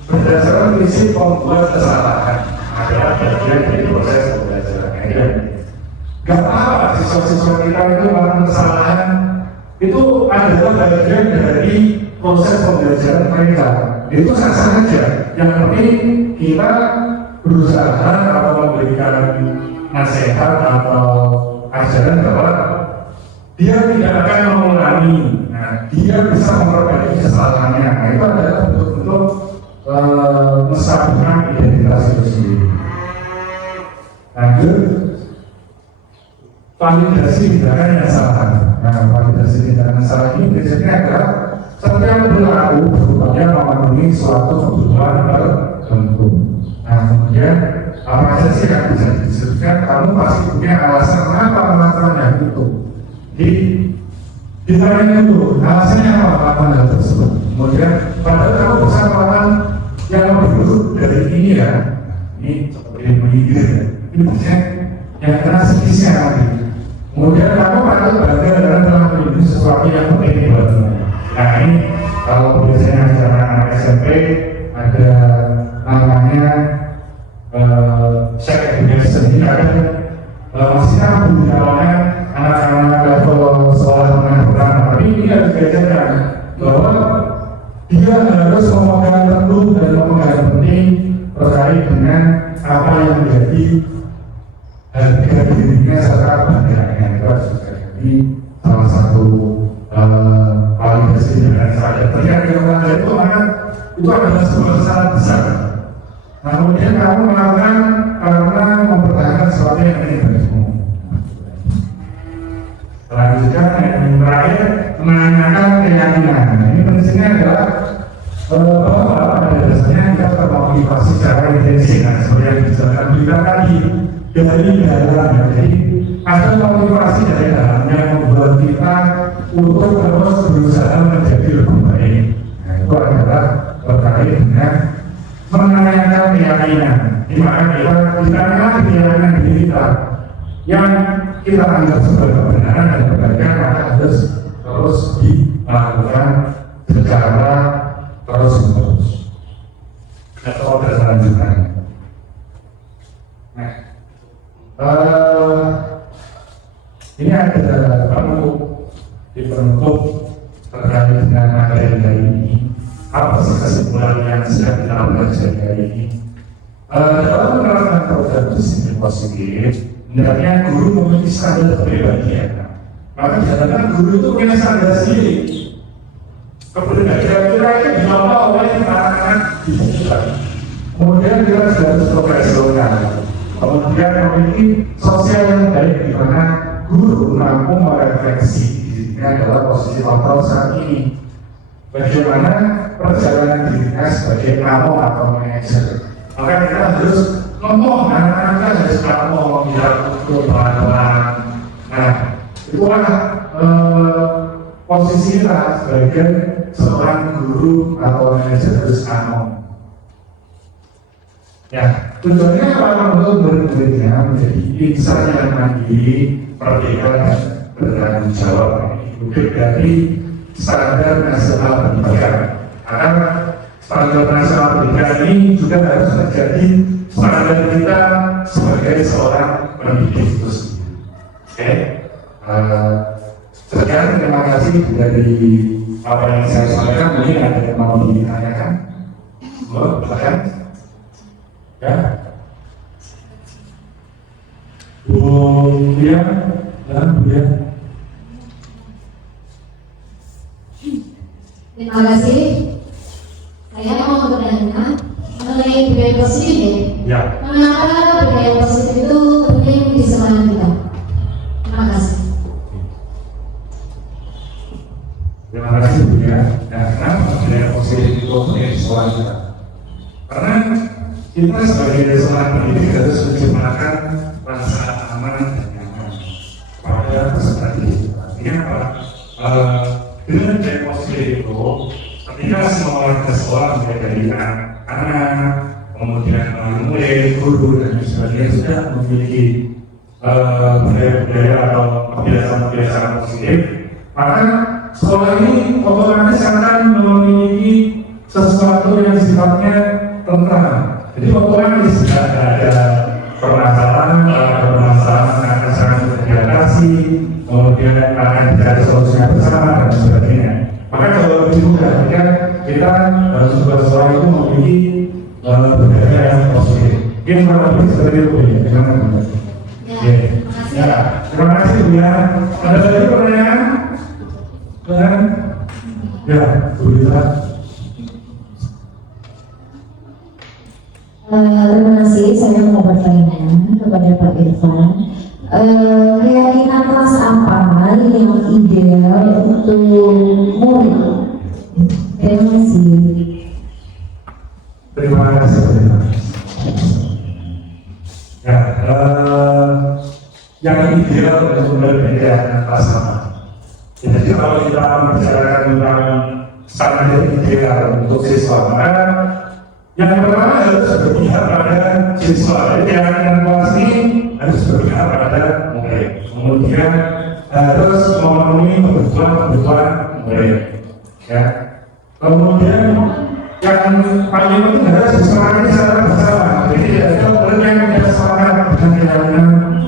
berdasarkan prinsip pembuat kesalahan adalah bagian dari proses pembelajaran. Gak apa-apa siswa-siswa kita itu melakukan kesalahan itu adalah bagian dari proses pembelajaran mereka. Itu sah-sah saja. Yang penting kita berusaha atau memberikan nasihat atau ajaran bahwa dia tidak akan mengulangi. Nah, dia bisa memperbaiki kesalahannya. Nah, itu adalah bentuk-bentuk menstabilkan identitas itu sendiri. Lanjut, validasi tindakan yang salah. Nah, validasi tindakan yang salah ini biasanya adalah setiap perilaku berupaya memenuhi suatu kebutuhan tertentu. Nah, kemudian apa saja sih yang bisa disebutkan? Kamu pasti punya alasan kenapa melakukan hal itu. Ditanya dulu, alasannya apa melakukan hal tersebut? Kemudian, padahal kamu bisa melakukan yang lebih buruk dari ini ya. Ini seperti menyindir ya. Ini biasanya yang kena sedisnya nanti. Kemudian kamu patut bangga dan telah melindungi sesuatu yang penting buatmu. Nah ini kalau biasanya acara SMP ada namanya cek education. Ini ada masih belum awalnya anak-anak level sekolah menengah pertama. Tapi ini harus diajarkan bahwa dia harus memegang teguh dan memegang penting terkait dengan apa yang menjadi harga dirinya serta kebahagiaannya. Itu harus jadi salah satu validasi dengan saya. Ternyata yang itu mana itu adalah sebuah kesalahan besar. Nah, kemudian kamu melakukan karena mempertahankan sesuatu yang ini bagimu. Selanjutnya yang terakhir menanyakan keyakinan. Ini prinsipnya adalah yang dijalankan kita tadi dari dalam, jadi ada motivasi dari dalam yang membuat kita untuk terus berusaha menjadi lebih baik. Nah, itu adalah terkait dengan menanyakan keyakinan, di mana kita menanyakan keyakinan diri kita yang kita anggap sebagai kebenaran dan kebaikan, maka harus terus dilakukan secara terus-menerus atau berkelanjutan. Nah, ini ada perlu dibentuk terkait dengan materi hari ini. Apa sih kesimpulan yang sedang kita pelajari hari ini? Dalam menerapkan program disiplin positif, hendaknya guru memiliki standar kepribadian. Maka jangan guru itu punya standar sendiri. Kemudian kira-kira itu dicontoh oleh anak-anak di sekolah. Kemudian kita harus profesional. Kemudian memiliki sosial yang baik, di mana guru mampu merefleksi dirinya adalah posisi kontrol saat ini. Bagaimana perjalanan dirinya sebagai amo atau manajer. Maka kita harus ngomong, anak-anak kita harus ngomong, biar ukur pelan-pelan. Nah, itulah posisi kita sebagai seorang guru atau manajer harus ngomong. Ya, tujuannya apa? Untuk murid-muridnya menjadi insan yang mandiri, merdeka dan bertanggung jawab. Hidup dari standar nasional pendidikan. Karena standar nasional pendidikan ini juga harus menjadi standar kita sebagai seorang pendidik itu sendiri. Oke, sekian, terima kasih dari apa yang saya sampaikan. Mungkin ada yang mau ditanyakan? Silakan. Ya, Bu Dia, dan Bu Dia. Terima kasih. Saya mau bertanya mengenai budaya positif. Ya. Mengapa budaya positif itu penting di sekolah kita? Terima kasih. Terima kasih Bu Dia. Nah, kenapa budaya positif itu penting di sekolah kita? Karena kita sebagai seorang pendidik harus menciptakan rasa aman dan nyaman pada peserta didik. Artinya apa? Dengan budaya positif itu, ketika semua orang ke sekolah, mulai dari anak-anak, kemudian murid, guru dan sebagainya sudah memiliki budaya-budaya atau kebiasaan-kebiasaan positif, maka sekolah ini otomatis akan memiliki sesuatu yang sifatnya tentram. Jadi otomatis ada permasalahan akan sangat diatasi, kemudian akan dicari solusinya bersama dan sebagainya. Maka kalau lebih mudah, kita harus membuat sekolah itu memiliki budaya yang positif. Ini lebih seperti itu ya. Ya, terima kasih Bu ya. Ada lagi pertanyaan? Ya, Bu Lita. Terima kasih, saya mau bertanya kepada Pak Irfan. Keyakinan kelas apa yang ideal untuk murid? Terima kasih. Terima kasih. Ya, yang ideal untuk keyakinan kelas apa? Jadi kalau kita membicarakan tentang standar ideal untuk siswa, maka yang pertama harus berpihak pada siswa. Jadi keyakinan kelas ini harus berpihak pada murid. Kemudian harus memenuhi kebutuhan murid. Ya. Kemudian yang paling penting harus disepakati secara bersama. Jadi ada murid yang tidak sepakat dengan keyakinan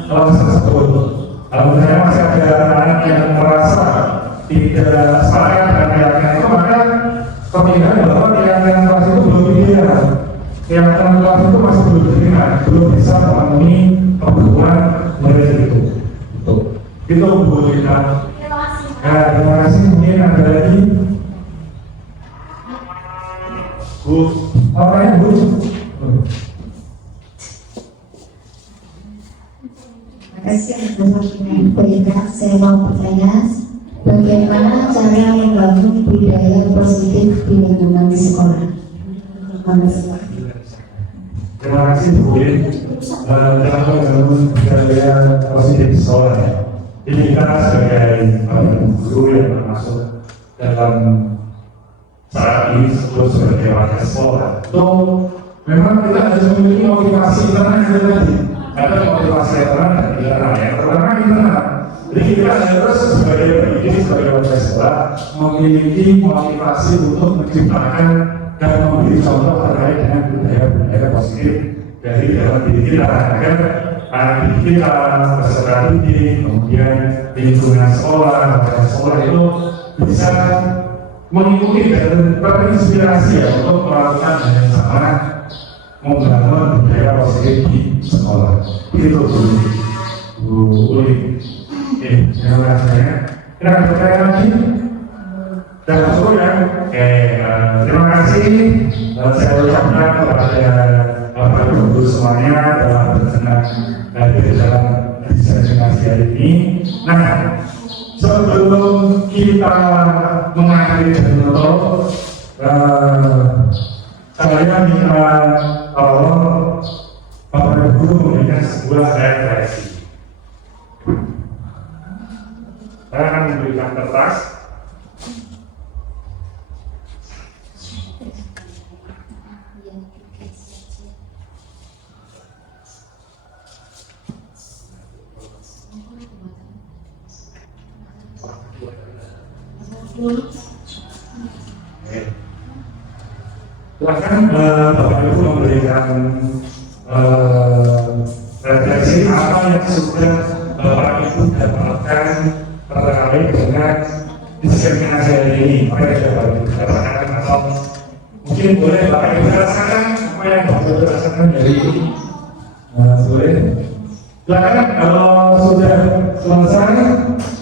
kelas tersebut. Kalau saya masih ada anak yang merasa tidak sepakat dengan keyakinan itu, maka kemungkinan bahwa keyakinan kelas itu belum ideal. Keyakinan kelas itu masih belum diterima, belum bisa memenuhi kebutuhan murid itu. Itu Bu Lita. Ya, terima kasih. Mungkin ada lagi Bu, apa ya Bu? Terima kasih atas waktunya Bu Ika. Saya mau bertanya, bagaimana cara membangun budaya positif di lingkungan di sekolah? Terima kasih Bu Lita. dalam membangun budaya positif sekolah ya. Jadi kita sebagai guru yang termasuk dalam saat ini disebut sebagai wakil sekolah, itu memang kita harus memiliki motivasi internal yang tadi. Ada motivasi internal dan internal. Yang pertama internal. Jadi kita harus sebagai pendidik, sebagai wakil sekolah memiliki motivasi untuk menciptakan dan memberi contoh terkait dengan budaya-budaya positif dari dalam diri kita agar anak didik kita, peserta didik, kemudian lingkungan sekolah itu bisa mengikuti dan terinspirasi ya untuk melakukan hal yang sama, membangun budaya positif di sekolah. Itu Bu Uli. Terima kasih. Kita bertanya lagi. Dan cukup ya. Terima kasih. Saya ucapkan kepada Bapak Ibu semuanya telah berkenan hadir dalam disertasi hari ini. Nah, sebelum kita mengakhiri dan menutup, saya minta tolong Bapak Ibu memberikan sebuah refleksi. Saya akan memberikan kertas. Silakan Bapak Ibu memberikan refleksi apa yang sudah Bapak Ibu dapatkan terkait dengan diskriminasi hari ini. Apa yang sudah Bapak Ibu dapatkan atau mungkin boleh Bapak Ibu rasakan apa yang Bapak Ibu rasakan dari ini. Boleh. Silakan kalau sudah selesai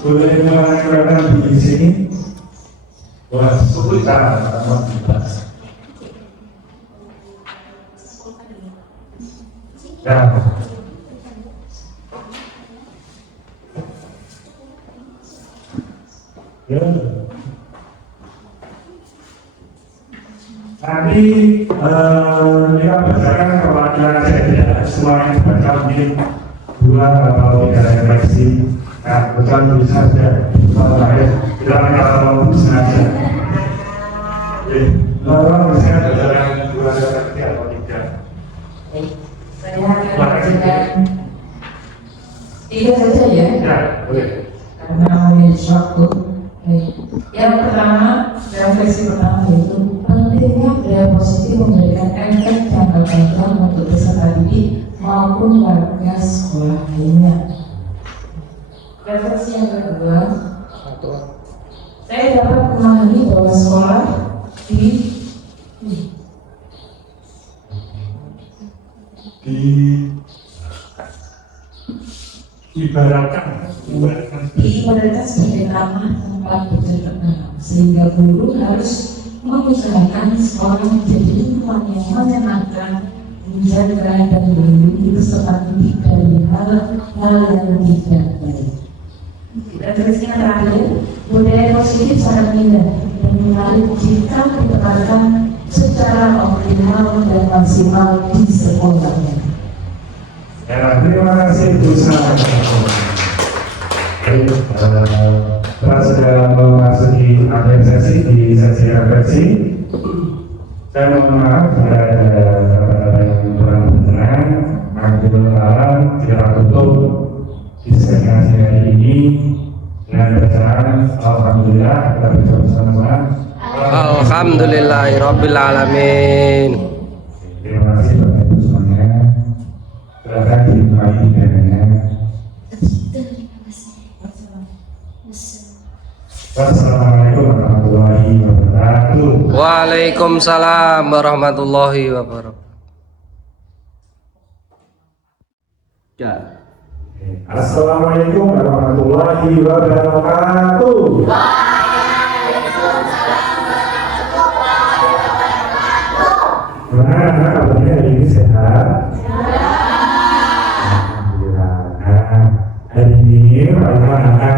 boleh menyampaikan di sini. Wah, sulit kan? Ya. Ya. Nanti kita bacakan kepada saya semua yang dibaca mungkin 2 atau 3 refleksi. Nah, bukan bisa saja. Kita akan sengaja. Orang bisa bacakan 2 refleksi atau 3. Saya akan bacakan 3 saja ya. Ya, boleh. Karena memiliki waktu. Yang pertama, refleksi pertama yaitu pentingnya budaya positif memberikan efek jangka panjang untuk peserta didik maupun warga sekolah lainnya. Refleksi yang kedua, saya dapat memahami bahwa sekolah diibaratkan sebagai ramah tempat bercengkrama, sehingga guru harus mengusahakan sekolah menjadi lingkungan yang menyenangkan, menjaga dan melindungi peserta didik dari hal-hal yang tidak baik. Refleksi yang terakhir, budaya positif sangat indah dan menarik jika diterapkan secara optimal dan maksimal di sekolahnya. Ya, terima kasih Bu Sara. Setelah sudah memasuki akhir sesi di sesi refleksi, saya mohon maaf jika ada yang kurang berkenan. Alhamdulillah kita tutup disertasi hari ini dengan bacaan Alhamdulillah. Kita berdoa bersama-sama. Alhamdulillahirabbil alamin. Terima kasih Bapak Ibu semuanya. Silakan dimulai ibadahnya. Wassalamualaikum warahmatullahi wabarakatuh. Waalaikumsalam warahmatullahi wabarakatuh. Ya. Assalamualaikum warahmatullahi wabarakatuh. Gimana kabarnya hari ini sehat? Alhamdulillah. Nah, hari ini Pak Iwan akan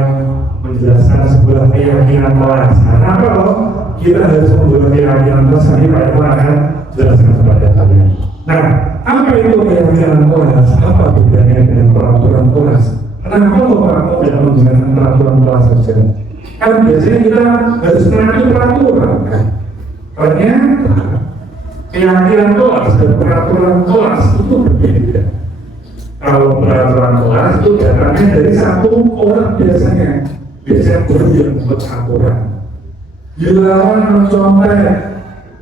menjelaskan sebuah keyakinan kelas. Kenapa loh kita harus membuat keyakinan kelas? Nanti Pak Iwan akan jelaskan kepada kalian. Nah, apa itu keyakinan kelas? kelas, apa bedanya dengan peraturan kelas? Kenapa kok kamu tidak menggunakan peraturan kelas saja? Kan biasanya kita harus mengatur peraturan kan? Ternyata keyakinan kelas dan peraturan kelas itu berbeda. Kalau peraturan kelas itu datangnya dari satu orang biasanya guru yang membuat aturan. Dilarang mencontek,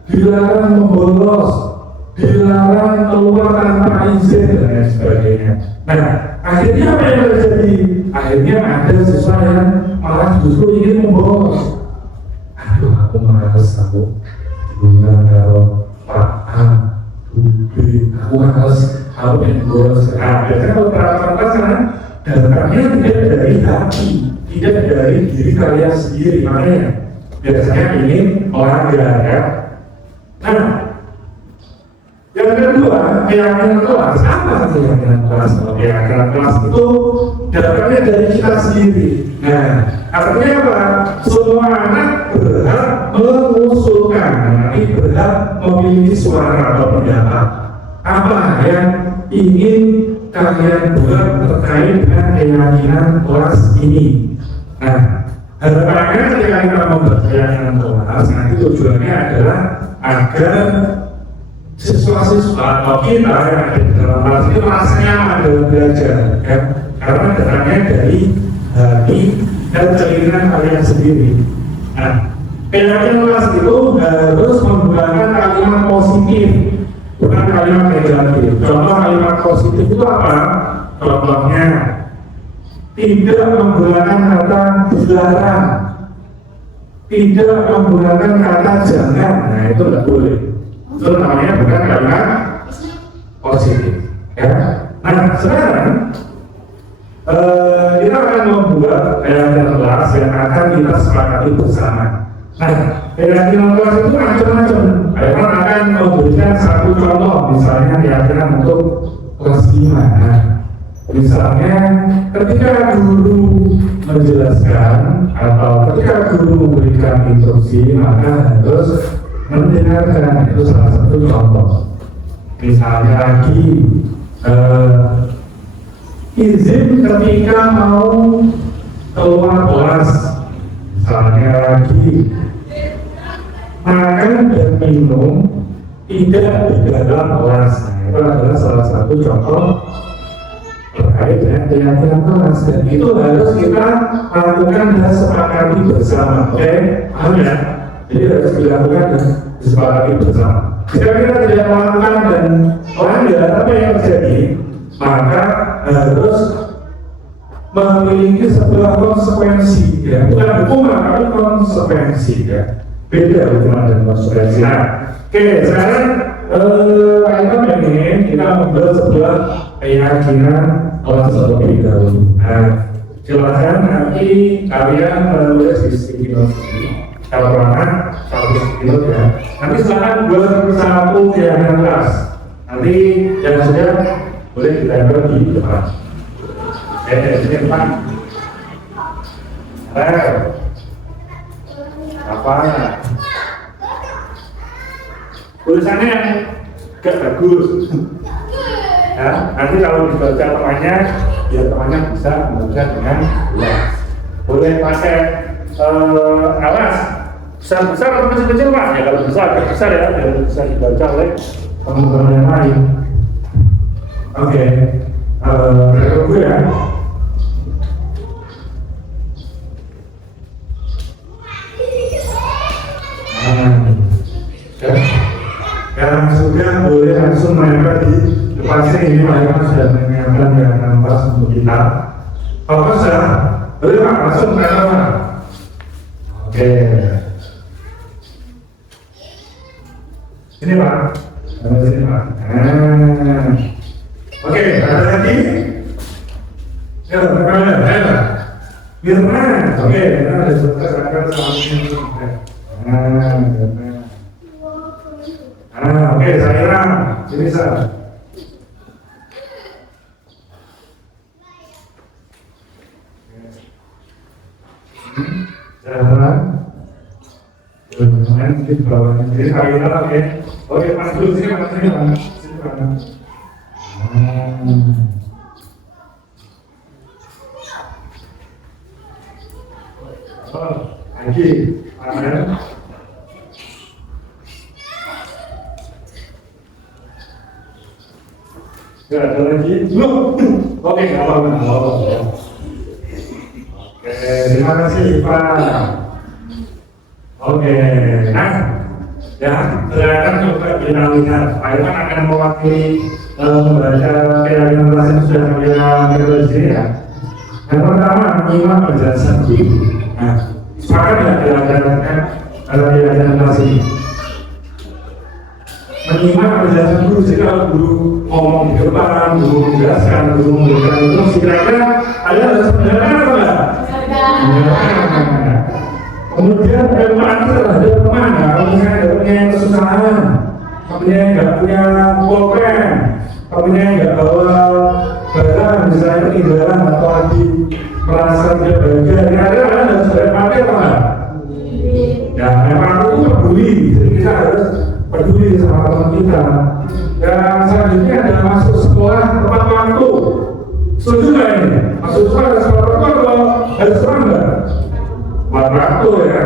dilarang membolos, dilarang keluar tanpa izin dan lain sebagainya. Nah, akhirnya apa yang terjadi? Akhirnya ada siswa yang malah justru ingin membolos. Aduh, aku malas aku bilang kalau Pak A, Bu B, aku malas, aku ingin bolos. Nah, biasanya kalau peraturan kelas datangnya tidak dari hati, tidak dari diri kalian sendiri, makanya biasanya ingin olahraga ya. Nah, yang kedua, keyakinan kelas. Apa keyakinan kelas? Keyakinan kelas itu datangnya dari kita sendiri. Nah, artinya apa? Semua anak berhak mengusulkan, berhak memiliki suara atau pendapat. Apa yang ingin kalian buat terkait dengan keyakinan kelas ini? Nah, harapannya ketika kita membuat keyakinan kelas, nanti tujuannya adalah agar siswa-siswa atau kita yang ada di dalam kelas itu merasa nyaman dalam belajar, kan? Karena datangnya dari hati dan keinginan kalian sendiri. Nah, keyakinan kelas itu harus menggunakan kalimat positif, bukan kalimat negatif. Contoh kalimat positif itu apa? Contohnya tidak menggunakan kata dilarang, tidak menggunakan kata jangan. Nah, itu tidak boleh. Itu namanya bukan kalimat positif. Ya. Nah, sekarang kita akan membuat keyakinan kelas yang akan kita sepakati bersama. Nah, keyakinan kelas itu macam-macam. Kita akan memberikan satu contoh, misalnya keyakinan untuk kelas 5. Nah, misalnya ketika guru menjelaskan atau ketika guru memberikan instruksi, maka harus mendengarkan. Itu salah satu contoh. Misalnya lagi izin ketika mau keluar kelas, misalnya lagi makan dan minum tidak di dalam kelas. Nah, itu adalah salah satu contoh terkait dengan keyakinan kelas, dan itu harus kita lakukan dan sepakati bersama. Oke, paham ya? Jadi harus dilakukan dan disepakati bersama. Jika kita tidak melakukan dan melanggar, apa yang terjadi? Maka harus memiliki sebuah konsekuensi, ya, bukan hukuman tapi konsekuensi, ya. Beda hukuman dan konsekuensi. Nah, oke, sekarang kita ingin kita membuat sebuah keyakinan kelas terlebih dahulu. Nah, silakan nanti kalian menulis di sticky notes ini. Kalau mana satu sticky ya. Nanti silakan buat satu keyakinan kelas. Nanti yang sudah boleh ditempel di depan. Dari sini depan. Apa? Tulisannya agak bagus. Ya, nanti kalau dibaca temannya, biar temannya bisa membaca dengan jelas. Boleh pakai alas besar atau kecil-kecil Pak? Ya kalau bisa agak besar ya, biar bisa dibaca oleh teman-teman yang lain. Oke, gue ya. Yang sudah boleh langsung menempel di depan sini. Ini mereka sudah menyiapkan dengan pas untuk kita. Kalau bisa, boleh Pak langsung menempel Pak. Oke. Ini Pak, sampai sini Pak. Oke, ada lagi? Ya, ada. Mirna, oke, Mirna ada sebentar akan sama ini. Oke, Saira, sini Sa. Jalan. Kemudian di bawahnya, jadi Saira, oke. Oke, mas dulu sini, mas sini, mas. Sini, mas. Lagi, ada. Gak ada lagi? Belum? Oke, nggak apa-apa. Oke, terima kasih Pak. Oke, nah, ya, silakan coba kita lihat. Pak Irfan akan mewakili membaca keyakinan kelas yang sudah kalian di sini ya. Yang pertama, menyimak penjelasan guru. Nah, sepakat ya keyakinan kelas ini. Menyimak penjelasan guru, jadi kalau guru ngomong di depan, guru menjelaskan, guru memberikan itu, kira-kira ada harus mendengarkan atau enggak? Kemudian empati terhadap teman, kalau misalnya nggak punya yang kesusahan, temennya nggak punya pulpen, temennya nggak bawa barang, misalnya ketinggalan atau lagi merasa tidak bahagia, kira-kira kalian harus berempati atau enggak? Ya, empati itu peduli, jadi kita harus peduli sama teman kita. Dan selanjutnya ada masuk sekolah tepat waktu. Setuju nggak ini? Masuk sekolah tepat waktu atau harus sekolah nggak? Tepat waktu ya.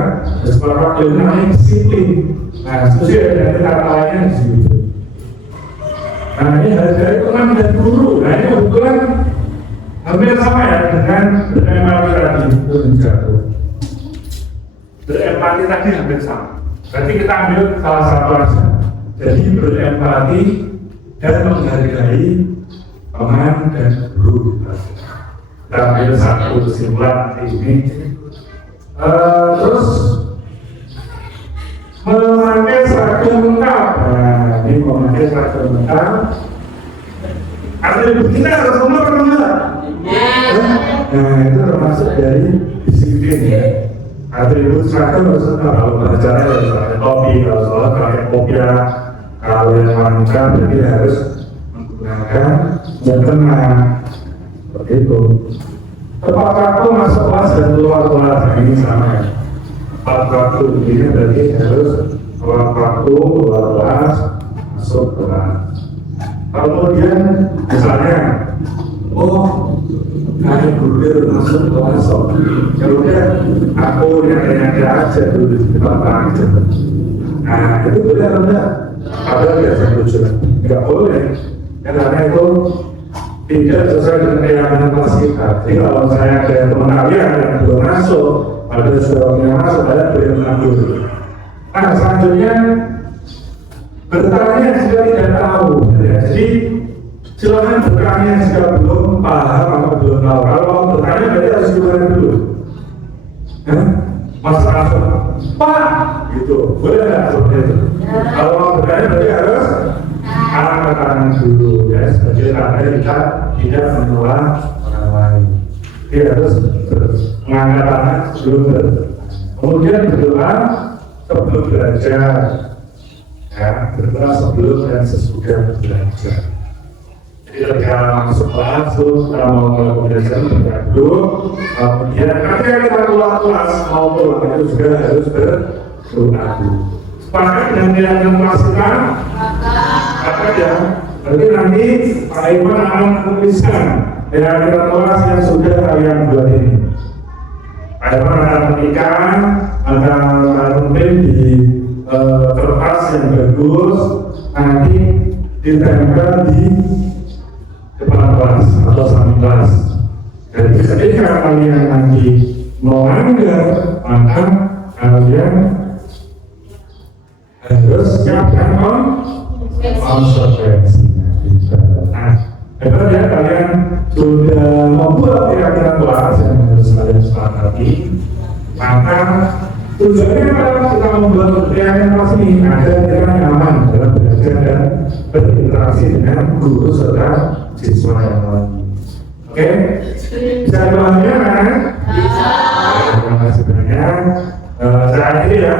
Tepat waktu itu namanya disiplin. Nah, setuju ya dari kata lainnya disiplin. Nah, ini dari teman dan guru. Nah, ini kebetulan hampir sama ya dengan berempati tadi itu menjatuh. Berempati tadi hampir sama. Berarti kita ambil salah satu aja. Jadi berempati dan menghargai teman dan guru. Kita ambil satu kesimpulan ini. Terus memakai seragam lengkap. Nah, ini memakai seragam lengkap. Atribut kita harus benar atau enggak? Nah, itu termasuk dari disiplin ya. Atribut seragam harus tetap, kalau belajarnya harus pakai topi, kalau sholat pakai kopiah, kalau yang wanita berarti harus menggunakan mukena, seperti itu. Tepat waktu masuk kelas dan keluar kelas, ini sama ya. Tepat waktu begini berarti harus tepat waktu keluar kelas, masuk kelas. Kemudian misalnya, kali guru masuk ke masuk, ya udah aku nyari aja dulu di depan aja. Nah itu boleh atau enggak? Ada biasa tujuan, nggak boleh. Karena itu tidak sesuai dengan keyakinan kelas kita. Jadi kalau saya ada teman kalian yang belum masuk, ada yang masuk, ada boleh mengambil. Nah selanjutnya bertanya jika tidak tahu. Ya. Jadi silakan bertanya jika belum paham atau belum tahu. Kalau mau bertanya berarti harus gimana dulu? Mas langsung, Pak, gitu. Boleh nggak seperti itu? Kalau mau bertanya berarti harus angkat tangan dulu, ya. Sebagai tanda kita tidak menolak orang lain. Dia harus mengangkat tangan sebelum bertanya. Kemudian berdoa sebelum belajar, ya. Berdoa sebelum dan sesudah belajar. Jadi ketika masuk kelas tuh kita mau belajar berdoa, kemudian ketika kita keluar kelas mau pulang itu juga harus berdoa dulu. Sepakat dengan keyakinan kelas kita? Sepakat ya. Berarti nanti Pak Irfan akan menuliskan keyakinan kelas yang sudah kalian buat ini. Pak Irfan akan ketikkan, akan taruhin di kertas yang bagus, nanti ditempel di depan kelas atau samping kelas. Jadi ketika kalian nanti melanggar, maka kalian harus siapkan konsekuensinya. Nah, hebat ya kalian sudah membuat keyakinan kelas yang harus kalian sepakati. Maka tujuannya adalah kita membuat keyakinan kelas ini agar kita nyaman dalam belajar dan berinteraksi dengan guru serta siswa yang lain. Oke? Bisa dipahami kan? Bisa. Terima kasih banyak. Saya akhiri ya.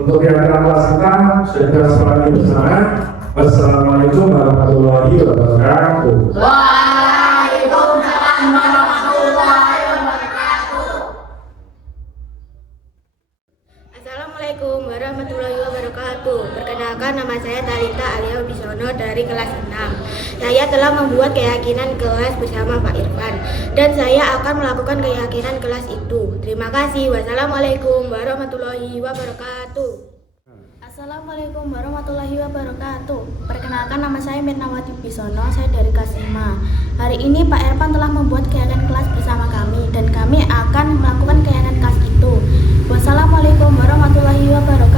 Untuk keyakinan kelas kita sudah kita sepakati bersama. Wassalamualaikum warahmatullahi wabarakatuh. Waalaikumsalam warahmatullahi wabarakatuh. Assalamualaikum warahmatullahi wabarakatuh. Perkenalkan nama saya Talita Alia Wibisono dari kelas 6. Saya telah membuat keyakinan kelas bersama Pak Irfan dan saya akan melakukan keyakinan kelas itu. Terima kasih. Wassalamualaikum warahmatullahi wabarakatuh. Assalamualaikum warahmatullahi wabarakatuh. Perkenalkan, nama saya Mirnawati Bisono, saya dari kelas 5. Hari ini Pak Irfan telah membuat keyakinan kelas bersama kami dan kami akan melakukan keyakinan kelas itu. Wassalamualaikum warahmatullahi wabarakatuh.